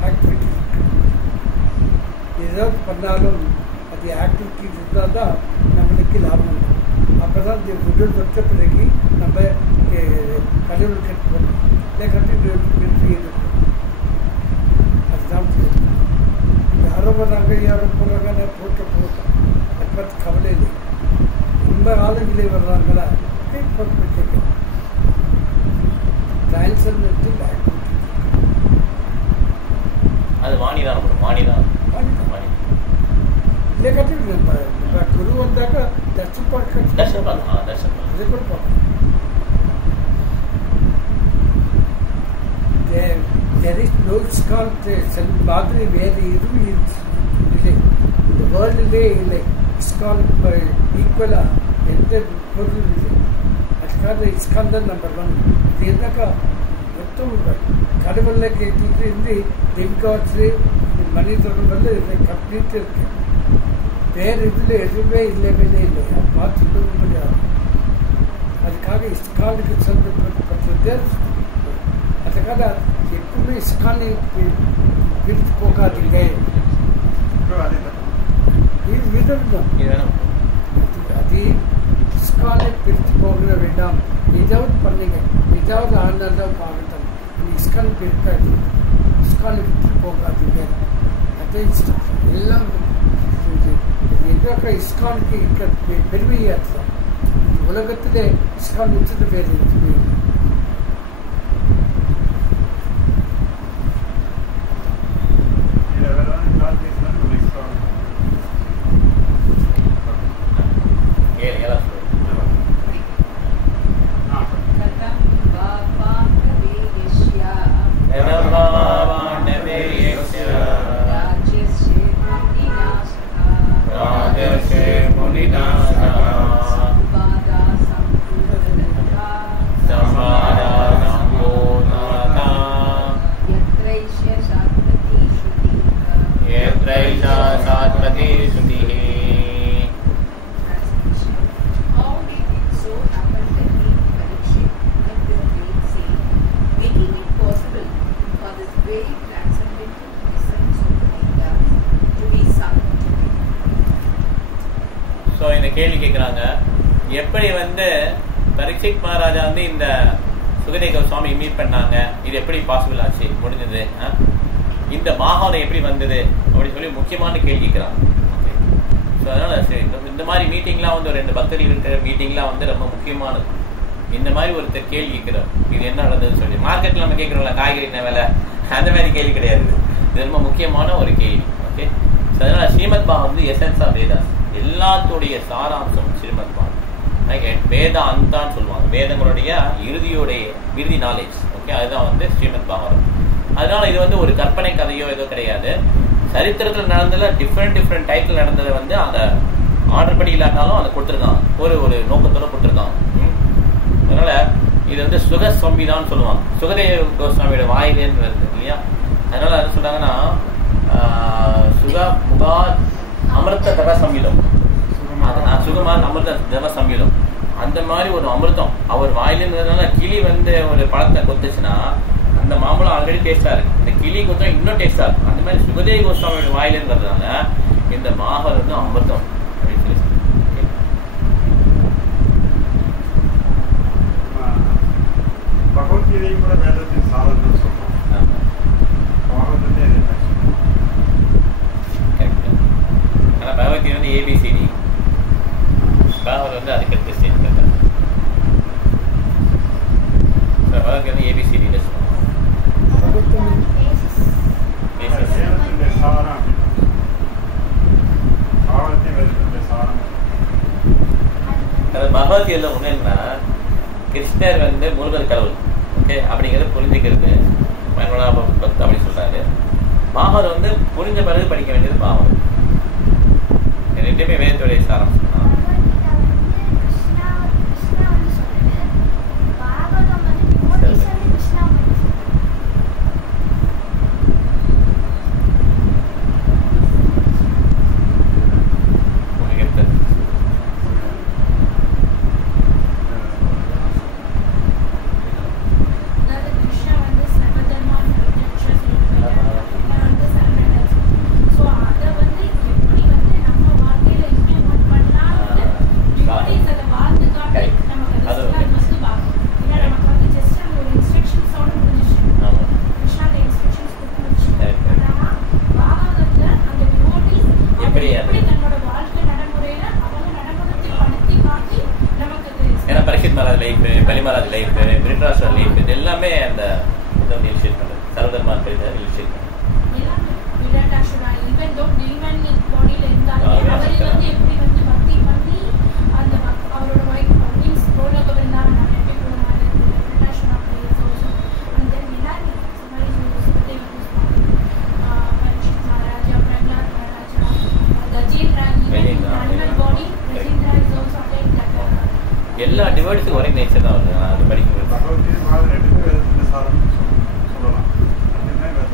ஆக்டிவிட்டிஸ் ஏதாவது பண்ணாலும் அது ஆக்டிவிட்டிஸ் இருந்தால் தான் நம்மளுக்கு லாபம் இருக்கும். அப்போ தான் இந்த உடல் வச்ச பிறகு நம்ம கடவுள் கட்டு போகணும், இல்லை கட்டு இருக்கும். அதுதான் யாரோ வராங்க, யாரோ போகிறாங்க, நான் போட்டேன். அதை பற்றி கவலை இல்லை. நம்ம ஆளுங்களே வர்றாங்களா கேட்க டிரான்ஸ்ஃபர்மெண்ட் அது வாணி தான் வாணி தான் இல்லை கட்டி குரு வந்தாக்கா தர்ஷன் பார்க்க தர்ஷன் பார்க்கலாம் தர்ஷன் இது கூட பார்க்கலாம். There is no ISKCON மாதிரி வேறு எதுவும் இல்லை இந்த வேர்ல்டுலே இல்லை. ISKCON ஈக்குவலாக எந்த பொருளும் இல்லை. அதுக்காக ISKCON தான் நம்பர் 1. இது என்னக்கா மொத்தம் கடவுளை கேட்டுட்டு இருந்து டெமிகாட்ஸு மனிதர்கள் வந்து கம்ப்ளீட்டாக இருக்கு. வேறு இதில் எதுவுமே இல்லவே இல்லை. பார்த்து சொல்ல முடியாது. அதுக்காக ISKCONக்கு சொல்லப்பட்டது. அதுக்காக எப்பவுமே ISKCON பிரித்து போகாதீங்க. இது விதம் அது ISKCON பிரித்து போக வேண்டாம். ஏதாவது பண்ணுங்க, ஏதாவது ஆண்டால் தான் பார்க்கட்டும். ISKCON பிரிக்காது, ISKCON விட்டு போகாதீங்க. அதே எல்லாம் எதாக ISKCONக்கு இருக்க பெருமையாக தான். உலகத்திலே ISKCON வச்சுட்டு வேறு எதுவுமே இல்லை. கேள்வி கேட்கிறாங்க, எப்படி வந்து பரீட்சித் மகாராஜா வந்து இந்த சுகதேவ சுவாமி மீட் பண்ணாங்க, இது எப்படி பாசிபிள் ஆச்சு, முடிஞ்சது, இந்த மாகாணம் எப்படி வந்தது அப்படின்னு சொல்லி முக்கியமான கேள்வி கேட்கிறாங்க. அதனால சரி, இந்த மாதிரி மீட்டிங்லாம் வந்து 2 பக்தர்கள் இருக்கிற மீட்டிங்லாம் வந்து ரொம்ப முக்கியமானது. இந்த மாதிரி ஒருத்தர் கேள்வி கேட்கிறோம், இது என்ன நடந்ததுன்னு சொல்லி. மார்க்கெட்ல நம்ம கேட்கிறோம்ல காய்கறி என்ன விலை, அந்த மாதிரி கேள்வி கிடையாது. இது ரொம்ப முக்கியமான ஒரு கேள்வி. ஓகே, அதனால ஸ்ரீமத் பாகவத் வந்து எசன்ஸ் ஆஃப் வேதாஸ், எல்லாத்துடைய சாராம்சம் ஸ்ரீமத் பாகவத். வேத அந்தான்னு சொல்லுவாங்க, வேதங்களுடைய இறுதி நாலேஜ். ஓகே, அதுதான் வந்து ஸ்ரீமத் பாகவத். அதனால இது வந்து ஒரு கற்பனை கதையோ ஏதோ கிடையாது. சரித்திரத்தில் நடந்ததுல டிஃப்ரெண்ட் டைட்டில் நடந்ததை வந்து அந்த ஆர்டர் படி இல்லாட்டாலும் அதை கொடுத்துருக்காங்க, ஒரு நோக்கத்தோட கொடுத்துருக்காங்க. அதனால இது வந்து சுக சம்விதான் சொல்லுவாங்க. சுகதேவ கோஸ்வாமியோட வாயிலேன்னு வருது இல்லையா. அதனால என்ன சொல்றாங்கன்னா, சுக முகா அமிர்த தவ சம்யுதம், சுகமான அமிர்த தவ சம்யுதம், அந்த மாதிரி ஒரு அமிர்தம் அவர் வாயிலிருந்ததுனால. கிளி வந்து ஒரு பழத்தை கொத்துச்சுன்னா அந்த மாம்பழம் ஆல்ரெடி டேஸ்டா இருக்கு, இந்த கிளி கொத்தா இன்னும் டேஸ்டா இருக்கும். அந்த மாதிரி சுகதேவ கோஸ்வாமியோட வாயிலிருந்ததுனால இந்த மாகர் வந்து அமிர்தம் அப்படின்னு சொல்லி. பகவத்கீதையும் கூட வேதத்தின் சாதனம் சொல்றோம். ஆனா பகவத்கீதை வந்து ஏபிசிடி, பாகவத் வந்து அதுக்கு எடுத்து ஸ்டேஜ் பகவத்கீதை வந்து ஏபிசிடி பகவத்கீதையில ஒண்ணு என்னன்னா, கிருஷ்ணர் வந்து முருகர் கடவுள், ஓகே அப்படிங்கிறது புரிஞ்சுக்கிறது பக்தி அப்படி சொல்றாரு. பாகவத் வந்து புரிஞ்ச பிறகு படிக்க வேண்டியது பாகவத். ரெண்டுமே வேதத்துடைய சாரம். So அதை வந்து எப்படி வந்து நம்ம வாழ்க்கையில இம்ப்ளிமெண்ட் பண்ணலாம் இன்ட்ராஸ்ட்ரல் லீஃப் இது எல்லாமே அந்த இதை வந்து இலிஸ்ட்ரேட் பண்ணுறது. சர்வதர்மா பெரிய இலிஸ்ட்ரேட் பண்ணுறது. ஈவன் தோ டிவைன் பாடியில் இருந்தாலும் அவரை வந்து எப்படி வந்து பக்தி பண்ணி அந்த அவரோட ஒய்ஃப் மீன்ஸ் கோலோக இருந்தாங்க நிறைய பேர் கூட மாதிரி international place also and then we had somebody who was very Parikshit Maharaja, Prahlad Maharaja, the Jindra, even animal body, the Jindra is also like that. எல்லா டிவைட்ஸுக்கும் ஒரே நேச்சர் தான் வருது. அது படிக்கும்போது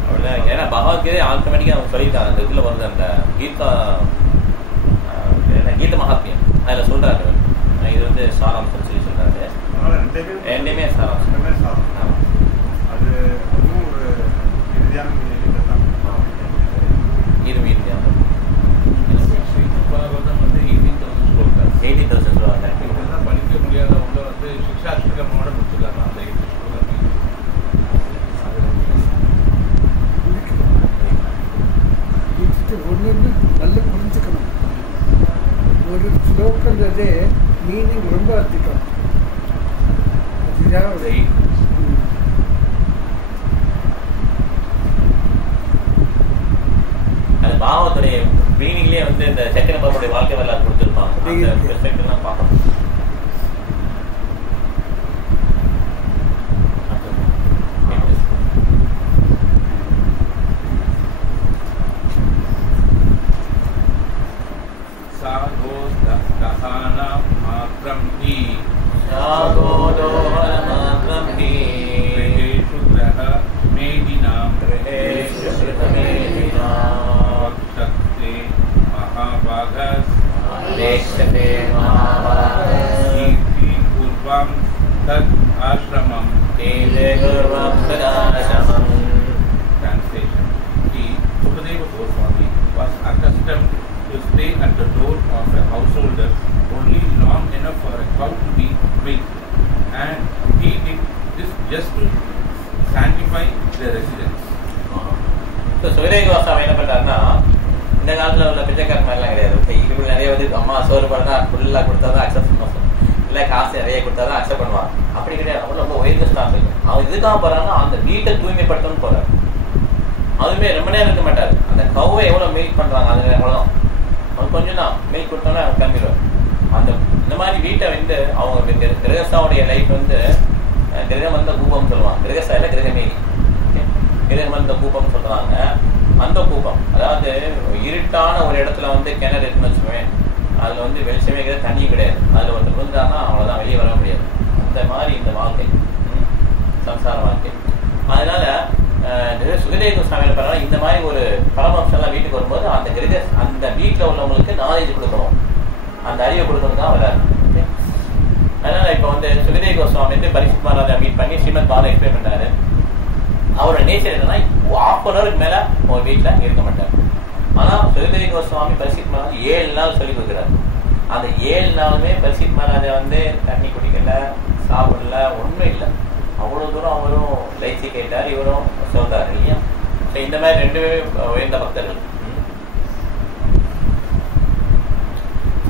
அவ்வளோதான். ஏன்னா பகவத்கீதை ஆட்டோமேட்டிக்காக அவங்க சொல்லியிருக்காங்க. அந்த இதில் வந்து அந்த கீத மகாத்மியம் அதில் சொல்கிறாரு. இது வந்து சாராம்சம் சொல்லி சொல்கிறாரு. ரெண்டுமே சாராம்சம். அது அதுவும் ஒரு இறுதியான இது மீதியான வந்து 18,000 சொல்றாரு. 18,000 சொல்லுவாங்க. இதெல்லாம் படிக்க முடியாதவங்க வந்து சிக்ஷாஸ்திரமோட முடிச்சுக்கலாம். அந்த 8 ஒன்று நல்லா புரிஞ்சுக்கணும். ஒரு ஸ்லோகங்கிறதே மீனிங் ரொம்ப அதிகம். அதுதான் அது பாவத்துடைய மீனிங்லேயே வந்து இந்த சக்கரபாபுடைய வாழ்க்கை வரலாறு கொடுத்துருப்பாங்க. அந்த பெர்ஸ்பெக்டிவ்லாம் பார்க்கணும். சுகதேவ என்ன பண்றாருன்னா, இந்த காலத்துல உள்ள பிச்சைக்கார மாதிரிலாம் கிடையாது. இவங்க நிறைய வந்து அம்மா சோறு பண்ணா ஃபுல்லா கொடுத்தாதான் அக்செப்ட் பண்ணுவோம், இல்லை காசு நிறைய கொடுத்தாதான் அக்செப்ட் பண்ணுவான். அப்படி கிடையாது. அவங்க ரொம்ப உயர்ந்த ஸ்டாண்ட் இருக்கு. அவன் இதுக்காக போறான்னா அந்த வீட்டை தூய்மைப்படுத்தணும்னு போறாரு. அதுவுமே ரொம்ப நேரம் இருக்க மாட்டாரு. அந்த கவ்வை எவ்வளவு மில்க் பண்றாங்க அது எவ்வளவுதான், அவன் கொஞ்சம் தான் மில்க் கொடுத்தோன்னா அவன் கிளம்பிடுவார். அந்த இந்த மாதிரி வீட்டை வந்து அவங்க கிரகஸ்தாவுடைய லைஃப் வந்து கிரகமந்த கூபம் சொல்லுவாங்க. கிரகஸ்தா இல்லை கிரகமேனி, கிரகமந்த கூபம் சொல்றாங்க. அந்த கூப்பம் அதாவது இருட்டான ஒரு இடத்துல வந்து கிணறு இருக்குன்னு வச்சுக்கோவேன், அதுல வந்து வெளிச்சமே கிடையாது, தண்ணியும் கிடையாது. அதுல ஒருத்தர் விழுந்தாருன்னா அவ்வளவுதான், வெளியே வர முடியாது. அந்த மாதிரி இந்த வாழ்க்கை சம்சார வாழ்க்கை. அதனால சுகதேவ கோஸ்வாமியில பரவாயில்ல, இந்த மாதிரி ஒரு பரமம்சம்லாம் வீட்டுக்கு வரும்போது அந்த வீட்டுல உள்ளவங்களுக்கு நாலேஜ் கொடுக்கணும், அந்த அறிவை கொடுக்கணும் வராது. அதனால இப்ப வந்து சுகதேவ கோஸ்வாமி வந்து பரீட்சித் மகாராஜா மீட் பண்ணி ஸ்ரீமத் பாரத எக்ஸ்பிளைன் பண்ணாரு. அவரோட நேச்சர் என்னன்னா 1/2 மேல ஒரு வீட்டுல இருக்க மாட்டார். ஆனா சுகதேவ கோஸ்வாமி பரீட்சித் மகாராஜா 7 நாள் சொல்லி கொடுக்குறாரு. அந்த 7 நாளுமே பரீட்சித் மகாராஜா வந்து தண்ணி குடிக்கல, சாப்பிடல, ஒண்ணுமே இல்லை. அவ்வளவு தூரம் அவரும் லைச்சி கேட்டார், இவரும் சொல்றாரு இல்லையா. இந்த மாதிரி 2 உயர்ந்த பக்தர்கள்.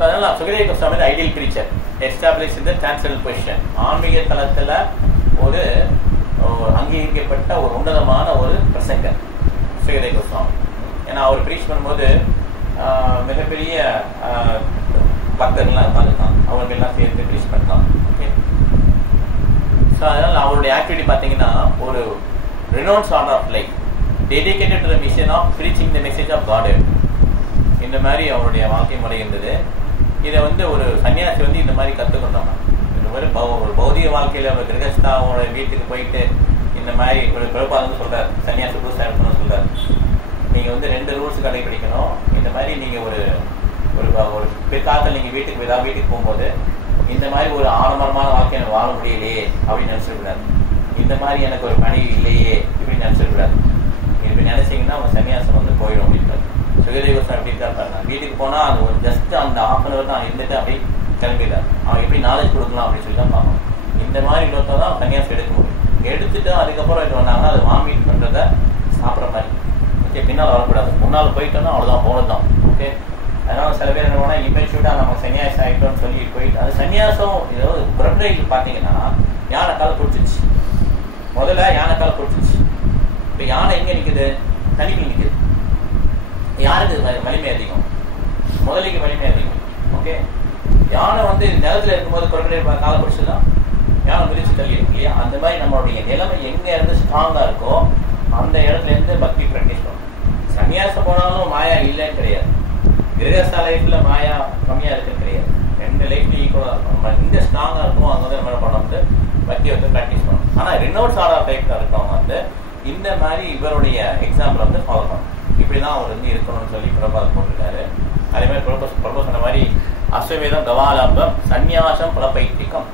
அதனால Sukadeva Goswami ideal creature establish இந்த டிரான்ஸ்ஜெண்டர் பொசிஷன். ஆன்மீக தளத்துல ஒரு அங்கீகரிக்கப்பட்ட ஒரு உன்னதமான ஒரு பிரசங்கர் சுகதேவ கோஸ்வாமி. ஏன்னா அவர் பிரீச் பண்ணும்போது மிகப்பெரிய பக்தர்கள்லாம் உட்காந்துருக்காங்க, அவர்கள்லாம் சேர்த்து பிரீச் பண்ணலாம். ஓகே, ஸோ அதனால அவருடைய ஆக்டிவிட்டி பார்த்தீங்கன்னா ஒரு renounce order of life dedicated to the mission of preaching the message of God. இந்த மாதிரி அவருடைய வாழ்க்கை முறை இருந்தது. இதை வந்து ஒரு சன்னியாசி வந்து இந்த மாதிரி கற்றுக்கொண்டாங்க. ஒரு பௌதிக வாழ்க்கையில ஒரு கிரகஸ்தாவோட வீட்டுக்கு போயிட்டு இந்த மாதிரி ஒரு பிரபாதம் சொல்றாரு, சன்னியாசி ரூல்ஸ் எடுக்கணும்னு சொல்றாரு. நீங்க வந்து 2 ரூல்ஸ் கடைபிடிக்கணும். இந்த மாதிரி நீங்க ஒரு பிற்காலத்தில் நீங்க வீட்டுக்கு போகும்போது இந்த மாதிரி ஒரு ஆடம்பரமான வாழ்க்கை எனக்கு வாழ முடியலையே அப்படின்னு நினைச்சிருக்கிறாரு. இந்த மாதிரி எனக்கு ஒரு பணி இல்லையே இப்படின்னு நினைச்சிருக்கிறாரு. இப்படி நினைச்சீங்கன்னா அவங்க சன்னியாசம் வந்து போயிடும் அப்படின்றாரு. சுகதேவ எப்படி இருக்காரு, வீட்டுக்கு போனா அது ஒரு ஜஸ்ட் அந்த 1/2 தான் இருந்துட்டு அப்படி கிளம்பிடுறாரு. அவன் எப்படி நாலேஜ் கொடுக்கலாம் அப்படின்னு சொல்லி தான் பார்க்கணும். இந்த மாதிரி இன்னொருத்தர் தான் சன்னியாசம் எடுக்க முடியும். எடுத்துட்டு அதுக்கப்புறம் இது வந்தாங்கன்னா அது வாமிட் பண்றத சாப்பிட்ற மாதிரி. ஓகே, பின்னால் வரக்கூடாது, முன்னால் போயிட்டோம்னா அவ்வளோதான், போனதுதான். ஓகே, அதனால சில பேர் என்ன பண்ணா இம்மெச்சூர்டா நம்ம சன்னியாசம் ஆகிட்டோம்னு சொல்லி போயிட்டு அது சன்னியாசம். ஏதாவது பிரபரையில் பார்த்தீங்கன்னா யானை காலை பிடிச்சிச்சு. முதல்ல யானை காலை பிடிச்சிச்சு. இப்போ யானை எங்கே நிற்குது? தனிப்பில் நிற்குது. யாருக்கு வலிமை அதிகம்? முதலைக்கு வலிமை அதிகம். ஓகே, யானை வந்து நிலத்தில் இருக்கும்போது குரக்கடையில் காலை பிடிச்சதுதான் யானை மிதிச்சு தள்ளிடும் இல்லையா? அந்த மாதிரி நம்மளுடைய நிலைமை எங்கே இருந்து ஸ்ட்ராங்காக இருக்கோ அந்த இடத்துல இருந்து பக்தி ப்ராக்டிஸ் பண்ணணும். சன்னியாசம் போனாலும் மாயா இல்லைன்னு கிடையாது. கிரகஸ்த லைஃப்ல மாயா கம்மியாக இருக்குன்னு கிடையாது. ரெண்டு லைஃப்லையும் ஈக்குவலாக இருக்கும். நம்ம எங்கே ஸ்ட்ராங்காக இருக்கும் அங்கே வந்து நம்ம பண்ண வந்து பக்தியை வந்து ப்ராக்டிஸ் பண்ணணும். ஆனால் ரினோட் சாரா டைப்ல இருக்கவங்க வந்து இந்த மாதிரி இவருடைய எக்ஸாம்பிள் வந்து ஃபாலோ பண்ணணும். இப்படி தான் அவர் வந்து இருக்கணும்னு சொல்லி பிரபாத் போட்டிருக்காரு. அதே மாதிரி பிரபு சொன்ன மாதிரி அஸ்வமேதம் கவாலம்பம் சந்நியாசம் புலப்பைத்திகம்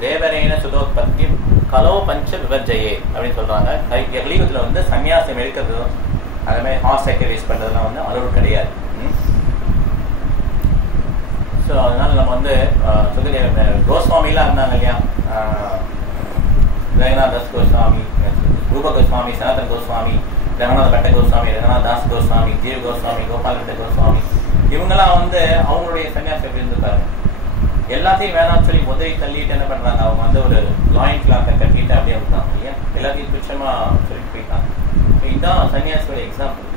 தேவரேன சுதோத்பத்தி கலோ பஞ்ச விவர்ஜயே அப்படின்னு சொல்றாங்க. கலியுகத்தில் வந்து சன்னியாசம் எடுக்கிறது அதே மாதிரி ஹார்ஸ் சைக்கிள் பண்றதுலாம் வந்து அளவு கிடையாது. ஸோ அதனால நம்ம வந்து கோஸ்வாமிலாம் இருந்தாங்க இல்லையா, ரங்கநாத் தாஸ் கோஸ்வாமி, ரூப கோஸ்வாமி, சனாதன் கோஸ்வாமி, ரங்கநாத பட்ட கோஸ்வாமி, ரங்கநாத் தாஸ் கோஸ்வாமி, ஜீவ் கோஸ்வாமி, கோபால் பட்ட கோஸ்வாமி, இவங்கெல்லாம் வந்து அவங்களுடைய சன்னியாசம் எப்படி இருந்திருக்காங்க. எல்லாத்தையும் வேணாம்னு சொல்லி உதவி தள்ளிட்டு என்ன பண்றாங்க, அவங்க வந்து ஒரு லாயின் கிளாத்தை கட்டிட்டு அப்படியே விட்டாங்க இல்லையா, எல்லாத்தையும் துச்சமா சொல்லிட்டு போயிட்டாங்க. இதுதான் சன்னியாசியோட எக்ஸாம்பிள்.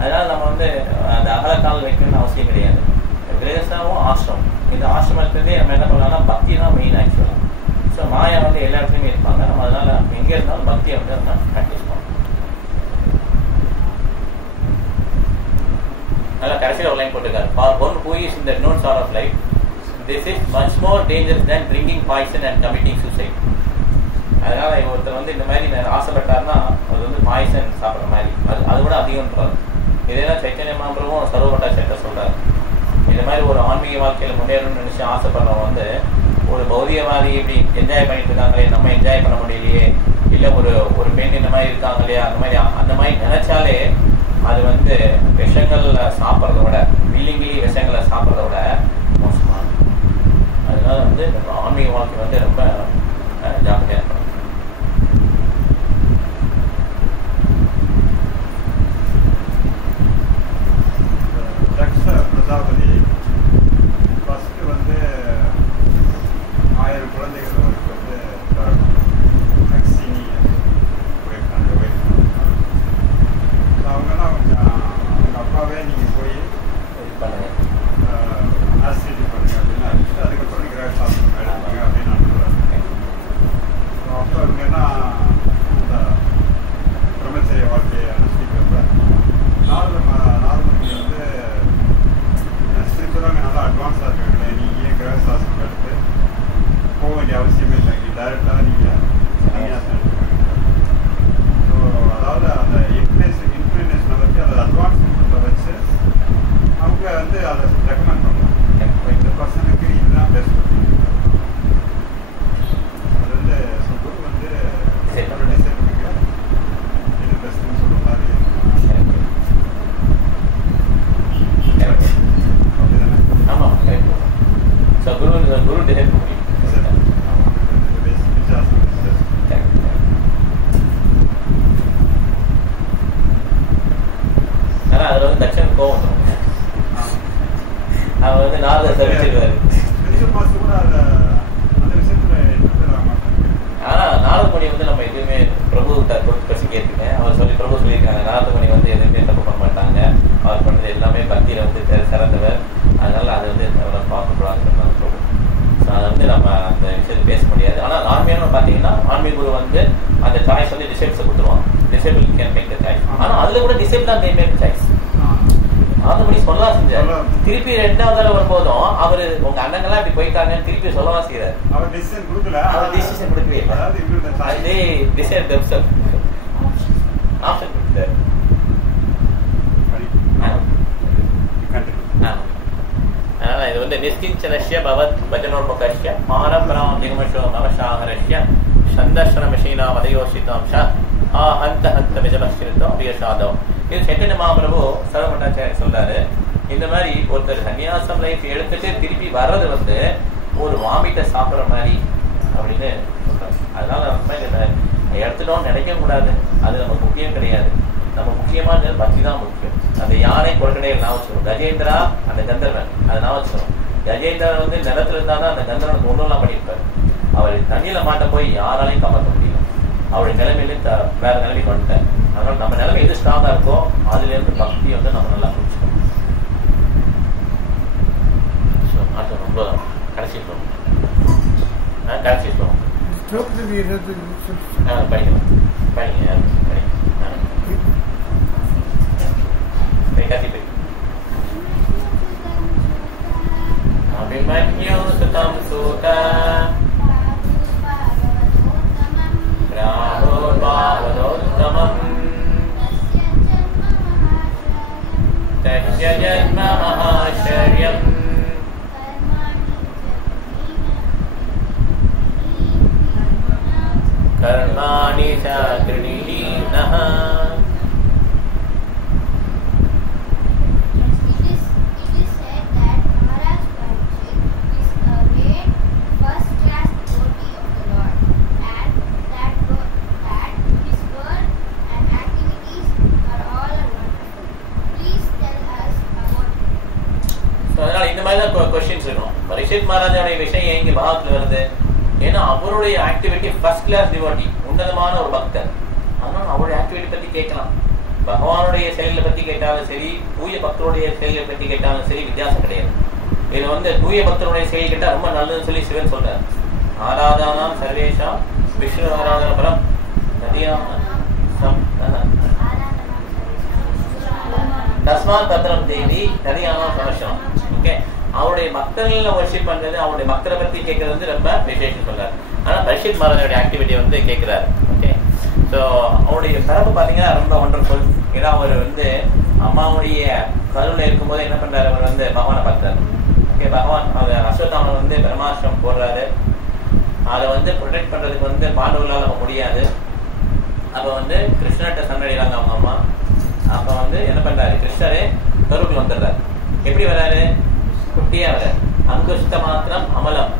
அதனால நம்ம வந்து அந்த அகலக்கால் வைக்கணும்னு அவசியம் கிடையாது. கிரகஸ்தாவும் ஆசிரமம், இந்த ஆசிரமத்திலே நம்ம என்ன பண்ணலாம்னா பக்தி தான் மெயின் ஆக்சுவலாக. ஸோ மாயா வந்து எல்லா இடத்துலையுமே இருப்பாங்க. நம்ம அதனால எங்கே இருந்தாலும் பக்தியை வந்து நம்ம ப்ராக்டிஸ் பண்ணணும். நல்லா கடைசியில் ஒரு லைன் போட்டிருக்காரு, for one who is in the known sort of life, this is much more dangerous than drinking poison and committing suicide. அதனால ஒருத்தர் வந்து இந்த மாதிரி ஆசைப்பட்டாருன்னா அது வந்து பாய்சன் சாப்பிட்ற மாதிரி, அது விட அதிகம்ன்றாரு. இதெல்லாம் சைத்தன்ய மகாபிரபுவும் சர்வபட்டா சேட்டர் சொல்றாரு. இந்த மாதிரி ஒரு ஆன்மீக வாழ்க்கையில் முன்னேறணும்னு நினைச்சு ஆசைப்படுறவங்க வந்து ஒரு பௌதிகவாதி இப்படி என்ஜாய் பண்ணிட்டு இருக்காங்களே, நம்ம என்ஜாய் பண்ண முடியலையே, இல்லை ஒரு பெண் இந்த மாதிரி இருக்காங்க இல்லையா, அந்த மாதிரி நினைச்சாலே அது வந்து விஷங்களை சாப்பிட்றத விட, வில்லிங்கிலி விஷங்களை சாப்பிட்றத விட மோசமானது. அதனால வந்து நம்ம ஆன்மீக வாழ்க்கை வந்து ரொம்ப ஜாக்கிரதையாக இருக்கணும். பிரஜாபதி ஃபஸ்ட்டு வந்து 1000 குழந்தைகள் அவருக்கு வந்து அக்ஷினி போயிருக்காங்க. அவங்கெல்லாம் அவங்க அப்பாவே நீங்கள் போய் ஆசிரியர் பண்ணுங்க அப்படின்னு அடிச்சுட்டு அதுக்கப்புறம் கிரக சாஸ்திரம் எடுப்பாங்க அப்படின்னு அனுப்புறாங்க. அப்போ இவங்கன்னா இந்த பிரம்மச்சரிய வாழ்க்கையை அனுஷ்டிக்கிறப்ப நாரதமுனி வந்து ஸ்பிரிச்சுவலாக நல்லா அட்வான்ஸாக இருக்காங்க. நீங்கள் ஏன் கிரக சாஸ்திரம் எடுத்து போக வேண்டிய அவசியமே இல்லை, நீங்கள் டைரெக்டாக நீங்கள் சன்னியாசம் எடுத்துக்காங்க. ஸோ அதாவது அந்த இன்க்ளினேஷனை வச்சு அதை அட்வான்ஸ்மெண்ட்டை வச்சு அவங்க வந்து அதை ரெக்கமெண்ட் பண்ணுவாங்க. இப்போ இந்த பர்சனுக்கு இதுதான் பெஸ்ட். அது வந்து குரு வந்து என்னோட டிசைனுக்கு இது பெஸ்ட்டுன்னு சொல்கிற மாதிரி அப்படிதானே? ஆமாம், கரெக்ட். ஸோ குரு டிசைன் பண்ணி ஆனால் அதில் வந்து தட்சன் கோவம் வந்துடும். அவர் வந்து நாரதர் தெரிவிச்சிருவாரு. ஆனால் நாரதமுனி வந்து நம்ம எதுவுமே பிரபு பற்றி கேட்டுருக்கேன். அவர் பிரபு சொல்லியிருக்காங்க, நாரதமுனி வந்து எதுவுமே தப்பு பண்ண மாட்டாங்க, அவர் பண்ணுறது எல்லாமே பக்தியில் வந்து சிறந்தவர், அதனால அதை வந்து பார்க்கக்கூடாதுங்கிற மாதிரி பிரபு. ஸோ அதை வந்து நம்ம அந்த விஷயத்தை பேச முடியாது. ஆனால் ஆன்மீகம்னு பார்த்தீங்கன்னா ஆன்மீக குரு வந்து அந்த சாய்ஸ் வந்து டிசைபிள்ஸை கொடுத்துருவாங்க. Disciple can make the choice. ஆனால் அதில் கூட டிசைபிள் தான் மேக் சாய்ஸ். நாரதமுனி சொல்லலாம் செஞ்சார். திருப்பி 2வது தடவை வரும்போதும் அவர் உங்க அண்ணங்கள்லாம் இப்படி போயிட்டாங்கன்னு திருப்பி சொல்லவா செய்யறாரு. அவர் டிசிஷன் கொடுக்கல, அவர் டிசிஷன் கொடுக்கவே இல்லை. அதே டிசைட் தெம்செல்ஃப் ஆப்ஷன் கொடுத்தாரு. அதனால இது வந்து நிஷ்கிஞ்சனஸ்ய பவத் பஜனோர்முகஸ்ய மானப்ராம் நிகமஷோ மமசாகரஸ்ய சந்தர்ஷன மிஷீனா மதயோசிதாம்ச ஹந்த ஹந்த விஜபஸ்கிருத்தோ அபியசாதோ. இது சைத்தன்ய மகாபிரபு சர்வபட்டாச்சாரிய சொல்றாரு. இந்த மாதிரி ஒருத்தர் சன்னியாசம் லைஃப் எடுத்துட்டு திருப்பி வர்றது வந்து ஒரு வாமிட்டை சாப்பிட்ற மாதிரி அப்படின்னு சொல்றாரு. அதனால நம்ம இதை எடுத்துட்டோம்னு நினைக்க கூடாது. அது நமக்கு முக்கியம் கிடையாது. நம்ம முக்கியமான பக்தி தான் முக்கியம். அந்த யானை குழந்தைகள் நான் வச்சுக்கணும். கஜேந்திரா அந்த கந்தர்வன் அதை நான் வச்சுக்கணும். கஜேந்திரன் வந்து நிலத்துல இருந்தா தான் அந்த கந்தர்வனுக்கு ஒன்றுலாம் பண்ணியிருப்பாரு. அவர் தண்ணியில மாட்ட போய் யாராலையும் காப்பாற்ற முடியல. அவருடைய நிலைமையில வேற நிலைமைக்கு வந்துட்டார். அதனால நம்ம நிலைமை எது ஸ்ட்ராங்கா இருக்கோ அதுல இருந்து பக்தி வந்து நம்ம நல்லா புரிஞ்சுக்கணும். ரொம்ப கடைசி சொல்லுவோம். படிக்கலாம் अभिमन्यु सुतं सूत प्रादुर्भावदोत्तमम् तस्य जन्म महाश्चर्यम् कर्माणि च कृणीनः. பரீட்சித் மகாராஜாவுடைய விஷயம் எங்க பாகத்துல வருது? ஏன்னா அவருடைய ஆக்டிவிட்டி ஃபர்ஸ்ட் கிளாஸ் டிவோட்டி, உன்னதமான ஒரு பக்தர். அதனால அவருடைய ஆக்டிவிட்டி பத்தி கேட்கலாம். பகவானுடைய செயல்களை பத்தி கேட்டாலும் சரி, தூய பக்தருடைய செயல்களை பத்தி கேட்டாலும் சரி, வித்தியாசம் கிடையாது. இது வந்து தூய பக்தருடைய செயல் கேட்டா ரொம்ப நல்லதுன்னு சொல்லி சிவன் சொல்றாரு. ஆராதனா சர்வேஷா விஷ்ணு ஆராதன பரம் தஸ்மாத் பத்திரம் தேவி நதியானா சமர்ஷனம். ஓகே, அவருடைய பக்தர்கள வர்ஷிப் பண்றது, அவருடைய பக்தரை பத்தி கேட்கறது வந்து ரொம்ப விசேஷம் சொல்றாரு. ஆனா பரீட்சித் மகாராஜோட ஆக்டிவிட்டி வந்து கேட்கிறாரு. ஓகே, ஸோ அவருடைய பிறப்பு பாத்தீங்கன்னா ரொம்ப ஒண்டர்ஃபுல். ஏன்னா அவர் வந்து அம்மாவுடைய கருவில் இருக்கும்போது என்ன பண்றாரு, அவர் வந்து பகவானை பார்க்கிறாரு. ஓகே, பகவான் அவர் அஸ்வத்தாமன் வந்து பிரம்மாஸ்திரம் போடுறாரு. அதை வந்து ப்ரொடெக்ட் பண்றதுக்கு வந்து பாண்டவர்களால் நம்ம முடியாது. அப்ப வந்து கிருஷ்ணர்கிட்ட சண்டடைகிறாங்க அவங்க அம்மா. அப்ப வந்து என்ன பண்றாரு, கிருஷ்ணரே கருவுக்குள்ள வந்துடுறாரு. எப்படி வர்றாரு, குட்டியா வர்றாரு. அங்குஷ்ட மாத்திரம் அமலம்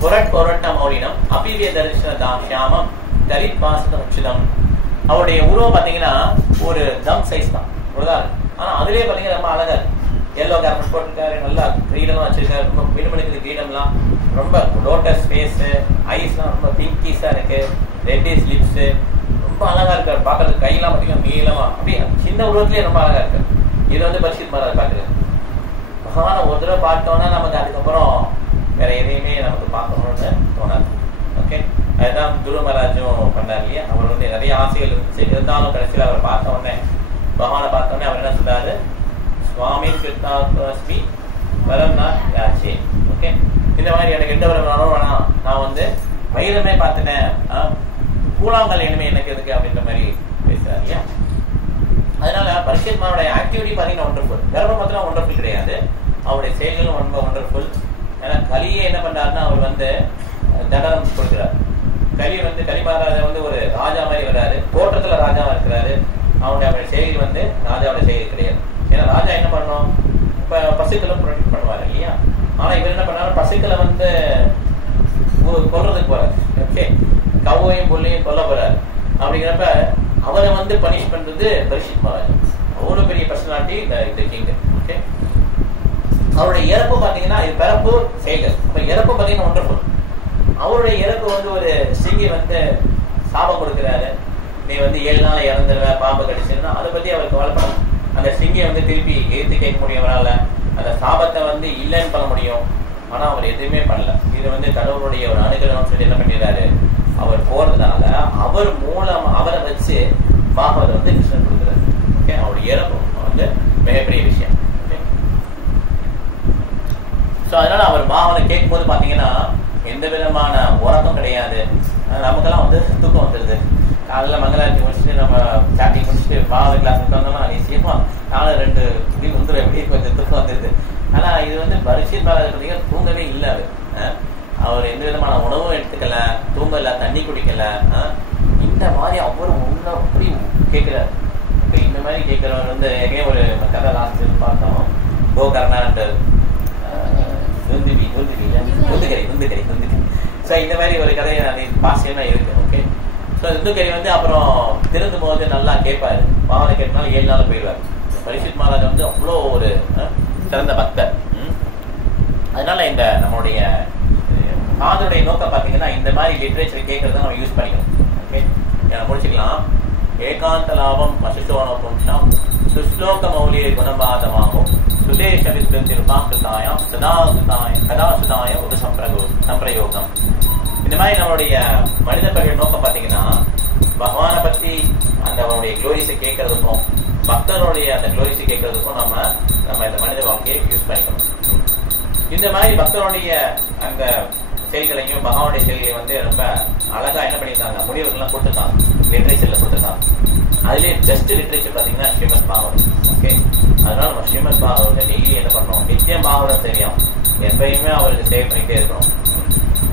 புரட்ட மௌலினம் அபிவிய தரிசனம் ஷியாமம் தரித் பாசதம். அவருடைய உருவம் பாத்தீங்கன்னா ஒரு தம் சைஸ் தான், ஆனா அதுலயே பாத்தீங்கன்னா ரொம்ப அழகா இருக்கு. எல்லோ கார்மெண்ட் போட்டிருக்காரு, நல்லா கிரீடமா வச்சிருக்காரு, ரொம்ப மினுமினுக்கு கிரீடம்லாம், ரொம்ப லோட்டஸ் ஃபேஸ், ஐஸ்லாம் ரொம்ப பிங்கிஸா இருக்கு, ரெட்டிஷ் லிப்ஸ், ரொம்ப அழகா இருக்காரு. பாக்குறதுக்கு கையெல்லாம் பாத்தீங்கன்னா நீளமா, அப்படியே சின்ன உருவத்திலேயே ரொம்ப அழகா இருக்கு. இது வந்து பரீட்சித் மகாராஜ் பாக்குறது. பகவான ஒரு தடவை பார்த்தோம்னா நமக்கு அதுக்கப்புறம் வேற எதையுமே நமக்கு பார்க்கணும்னு தோணாது. ஓகே, அதுதான் துருவ மகாராஜும் பண்ணார் இல்லையா. அவர் வந்து நிறைய ஆசைகள் இருந்துச்சு, இருந்தாலும் கடைசியில் அவர் பார்த்த உடனே, பகவானை பார்த்த உடனே அவர் என்ன சொல்றாரு, சுவாமி கிருஷ்ணாஸ்மி வரம்னா யாச்சே. ஓகே, இந்த மாதிரி எனக்கு எந்த வரம் வேணாம், நான் வந்து வைரமே பார்த்துட்டேன், கூழாங்கல் இனிமே எனக்கு எதுக்கு அப்படின்ற மாதிரி பேசுறாரு இல்லையா. அதனால பரீட்சித் மகாராஜோட ஆக்டிவிட்டி பாத்தீங்கன்னா ஒண்டர்ஃபுல். கர்ப்பம் மாத்திரம் ஒண்டர்ஃபுல் கிடையாது, அவருடைய செயல்களும் ரொம்ப ஒண்டர்ஃபுல். ஏன்னா கலியை என்ன பண்றாருன்னா, அவர் வந்து தண்டனம் கொடுக்கிறார். கலி வந்து கலி மகாராஜா வந்து ஒரு ராஜா மாதிரி வர்றாரு, தோற்றத்துல ராஜாவா இருக்கிறாரு. அவருடைய செயல் வந்து ராஜாவோட செயல் கிடையாது. ஏன்னா ராஜா என்ன பண்ணணும், இப்ப பசுக்களை ப்ரொடெக்ட் பண்ணுவாரு இல்லையா. ஆனா இவர் என்ன பண்ணாரு, பசுக்களை வந்து கொல்றதுக்கு போறாரு. ஓகே, கவ்வையும் புள்ளையும் கொல்ல போறாரு. அப்படிங்கிறப்ப அவரை வந்து பனிஷ் பண்றது பரீட்சித் மகாராஜ். அவ்வளவு பெரிய பர்சனாலிட்டி இந்த கிங். ஓகே, அவருடைய இறப்பு பாத்தீங்கன்னா, இது பிறப்பு செயல்கள். அப்ப இறப்பு பாத்தீங்கன்னா ஒண்டர்ஃபுல். அவருடைய இறப்பு வந்து ஒரு சிங்கி வந்து சாபம் கொடுக்கிறாரு, நீ வந்து 7 நாள் இறந்துடுற, பாம்பு கடிச்சுன்னா அதை பத்தி அவருக்கு கவலைப்படும். அந்த சிங்கியை வந்து திருப்பி எதிர்த்து கேட்க முடியும் அவரால், அந்த சாபத்தை வந்து இல்லைன்னு பண்ண முடியும். ஆனா அவர் எதுவுமே பண்ணல. இது வந்து கடவுளுடைய ஒரு அனுகிரகம் சொல்லி என்ன பண்ணிடுறாரு, அவர் போறதுனால அவர் மூலம் அவரை வச்சு பாகவதர் வந்து கிருஷ்ணன் கொடுக்குறாரு. ஓகே, அவருடைய இறப்பு வந்து மிகப்பெரிய விஷயம். ஓகே, ஸோ அதனால அவர் பாகவதை கேட்கும் போது பாத்தீங்கன்னா எந்த விதமான உறக்கம் கிடையாது. நமக்கெல்லாம் வந்து தூக்கம் வந்துடுது. காலையில் மங்களாரத்தி முடிச்சுட்டு நம்ம சாட்டிங் முடிச்சுட்டு பாகவத கிளாஸ் வந்தோம்னா நிச்சயமா காலை 2 இப்படி வந்துடும், எப்படி கொஞ்சம் தூக்கம் வந்துடுது. ஆனா இது வந்து பரீட்சித் மகாராஜ் பார்த்தீங்கன்னா தூங்கவே இல்லை. அவர் எந்த விதமான உணவும் எடுத்துக்கல, தூங்கல, தண்ணி குடிக்கல. இந்த மாதிரி அவர் உள்ள அப்படி கேட்கிறார். இந்த மாதிரி கேட்கிறவர் வந்து எங்கேயும் ஒரு கதை லாஸ்ட் பார்த்தோம், கோகர்ணாண்டு துந்துக்கறி. ஸோ இந்த மாதிரி ஒரு கதை பாசியமா இருக்கு. ஓகே, ஸோ துந்துக்கறி வந்து அப்புறம் திருந்தும் போது நல்லா கேட்பாரு. பாவனை கேட்டனால 7 நாள் போயிடுவார். பரீட்சித் மகாராஜ் வந்து அவ்வளோ ஒரு சிறந்த பக்தர். அதனால இந்த நம்மளுடைய காதலுடைய நோக்கம் பார்த்தீங்கன்னா இந்த மாதிரி லிட்ரேச்சர் கேட்கறத நம்ம யூஸ் பண்ணிக்கணும். ஓகே, நான் முடிச்சுக்கலாம். ஏகாந்த லாபம் வசிஷோனோபும்ஷம் சுஸ்லோக மௌலியை குணபாதமாகும் சுதேச வித்வந்திருப்பாம் கிருதாயம் கதா சுதாய ஒரு சம்பிரயோகம். இந்த மாதிரி நம்மளுடைய மனித பகிர் நோக்கம் பார்த்தீங்கன்னா பகவானை பத்தி அந்த அவனுடைய க்ளோரிஸை கேட்கறதுக்கும் பக்தருடைய அந்த க்ளோரிஸை கேட்கறதுக்கும் நம்ம இந்த மனித வாழ்க்கையை யூஸ் பண்ணிக்கணும். இந்த மாதிரி பக்தருடைய அந்த செயல்களையும் பகவானுடைய செயல்களையும் வந்து ரொம்ப அழகா என்ன பண்ணியிருக்காங்க, முடிவுகள்லாம் கொடுத்துருக்காங்க, லிட்ரேச்சர்ல கொடுத்துருக்காங்க. அதுலேயே பெஸ்ட் லிட்ரேச்சர் பார்த்தீங்கன்னா ஸ்ரீமத் பாகவதம். ஓகே, அதனால நம்ம ஸ்ரீமத் பாகவதத்தை டெய்லி என்ன பண்ணணும், நித்தியம் பாகவதம் தெரியும், எப்பயுமே அவருக்கு சேவ் பண்ணிட்டே இருக்கணும்.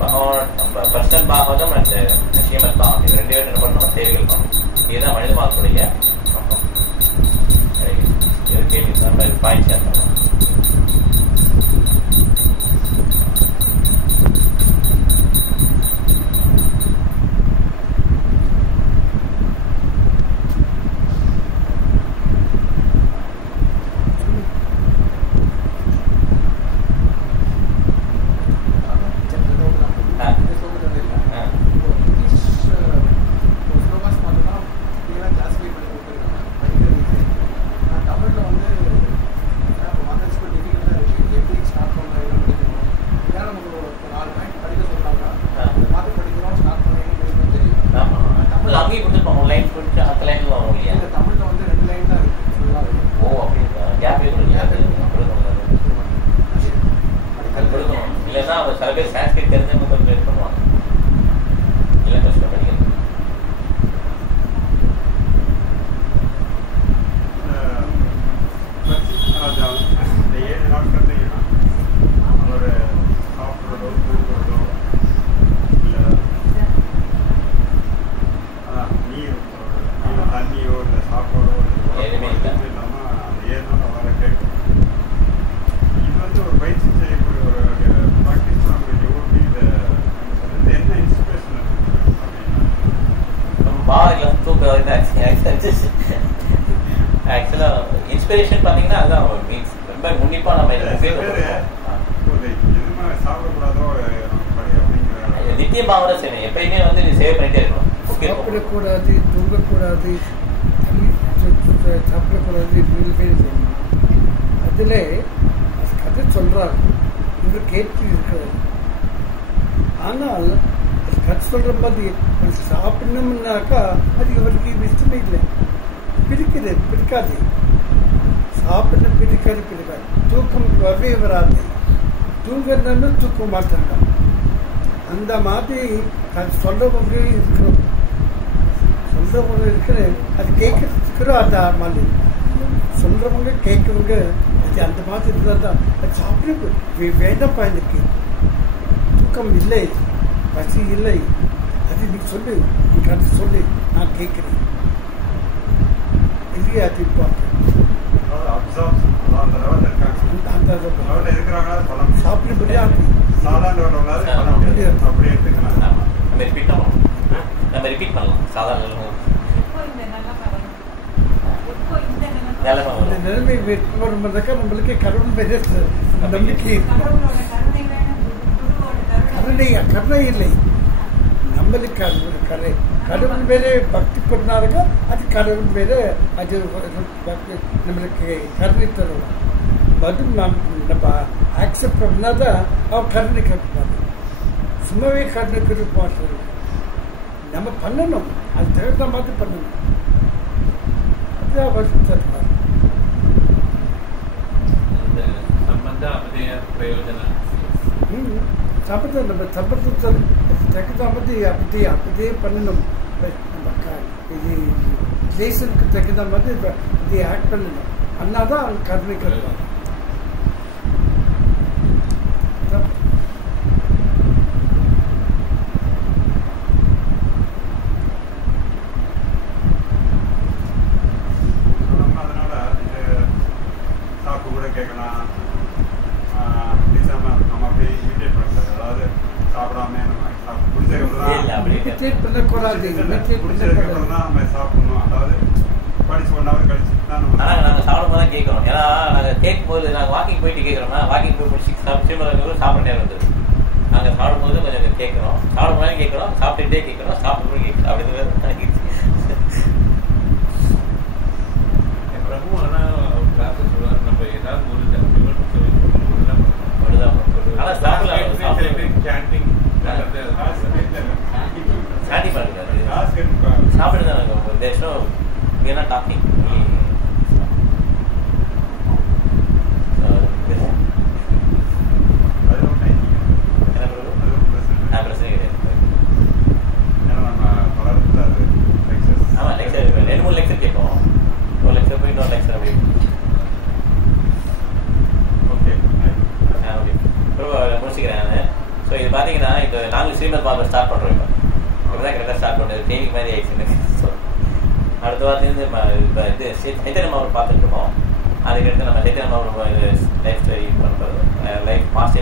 பகவான் பர்சன் பாகவதம் அண்ட் ஸ்ரீமத் பாகவதம் இது 2 பேரும் என்ன பண்ணணும், சேவைகள் பண்ணணும். இதுதான் மனித வாழ்க்கையுடைய நோக்கம். கேள்வி நம்ம பாயிண்ட் ஷேர் பண்ணலாம். இன்ஸ்பிரேஷன் பாத்தீங்கன்னா அதுதான் மீன்ஸ் ரொம்ப உன்னிப்பா நம்ம நித்திய பாவனை செய்யணும். எப்பயுமே வந்து நீ சேவ் பண்ணிட்டே இருக்கணும். சாப்பிடக்கூடாது, தூங்கக்கூடாது, சாப்பிடக்கூடாது, அதுல கதை சொல்றாரு, இவர் கேட்டு இருக்கிறார். ஆனால் அது கதை சொல்ற மாதிரி சாப்பிடணும்னாக்கா அது இவருக்கு இஷ்டமே இல்லை, பிடிக்காது. சாப்பிட பிடிக்காது. தூக்கம் வரவே வராது. தூங்கணும்னு தூக்க மாட்டாங்க. அந்த மாதிரி அது சொல்றவங்க இருக்கிறோம், சொல்றவங்க இருக்கிற அது கேட்கறதுக்கிறோம். அந்த மாதிரி சொல்றவங்க கேட்கறவங்க அது அந்த மாதிரி இருந்தால் தான் அது சாப்பிட வேண்டாப்பா, எனக்கு தூக்கம் இல்லை, பசி இல்லை, அது நீ சொல்லு, நீ கருத்து சொல்லு, நான் கேட்கிறேன் இல்லையா? அது இப்போ சாப்பிட முடியாது. நிலைமை வரும்போதாக்கா நம்மளுக்கு கடவுள் பெரிய நம்பிக்கை, கருணை இல்லை நம்மளுக்கு. அது ஒரு கடவுள் மேலே பக்தி பண்ணாருங்க, அது கடவுள் மேலே அது நம்மளுக்கு கருணை தருவோம். அது நம்ம ஆக்செப்ட் பண்ணாதான் அவன் கருணை கட்டுவாங்க. சும்மாவே கருணை கொடுப்பான். நம்ம பண்ணணும், அது தகுந்த மாதிரி பண்ணணும். அதுதான் வருஷம் தருவார். சம்பந்தம் நம்ம சம்பந்தத்தை தகுந்த மாதிரி அப்படியே பண்ணணும். இது ரிலேஷனுக்கு தகுந்த மாதிரி இதை ஆக்ட் பண்ணணும். அண்ணாதான் அவங்க கருணை கட்டுவாங்க. பண்ணக்கூடாது. நாங்க சாப்பிடும் போது கேட்கறோம். ஏன்னா நாங்க கேட்கும் போது நாங்க வாக்கிங் போயிட்டு கேட்கறோம்னா வாக்கிங் போய் சாப்பிட்டே வந்தது நாங்கள் சாப்பிடும்போது கொஞ்சம் கேட்குறோம், சாப்பிடும்போது கேட்குறோம், சாப்பிட்டுட்டே கேட்குறோம், சாப்பிடும்போது கேட்குறோம். அப்படி பிரபு ஆனால் கிளாஸஸ் சொல்லுவார், நம்ம ஏதாவது ஒரு ஆனால் சாப்பிடலாம். சில பேர் சாண்டிங் சாண்டி பண்ணுறாரு, சாப்பிட்டு தான் நாங்கள் தேசம் வீணா டாக்கிங். பிரச்சனை கிடையாது. ஆமாம், லெக்சர் 2-3 லெக்சர் கேட்போம். ஒரு லெக்சர் போய் இன்னொரு லெக்சர் அப்படி. ஓகே முடிச்சுக்கிறேன் நான். ஸோ இது பார்த்தீங்கன்னா இந்த நாங்கள் ஸ்ரீமத் பாபா ஸ்டார்ட் பண்ணுறோம். இப்போ தான் கரெக்டாக ஸ்டார்ட் பண்ணுறது, ட்ரைனிங் மாதிரி ஆயிடுச்சு. ஸோ அடுத்த வாரத்துலேருந்து இப்போ இது சைத்தன்ய மாவட்டம் பார்த்துட்டு இருக்கோம். அதுக்கடுத்து நம்ம சைத்தன்ய மாவட்டம் லைஃப் ஸ்டோரி பண்ணுறது, லைஃப் பாஸ்ட்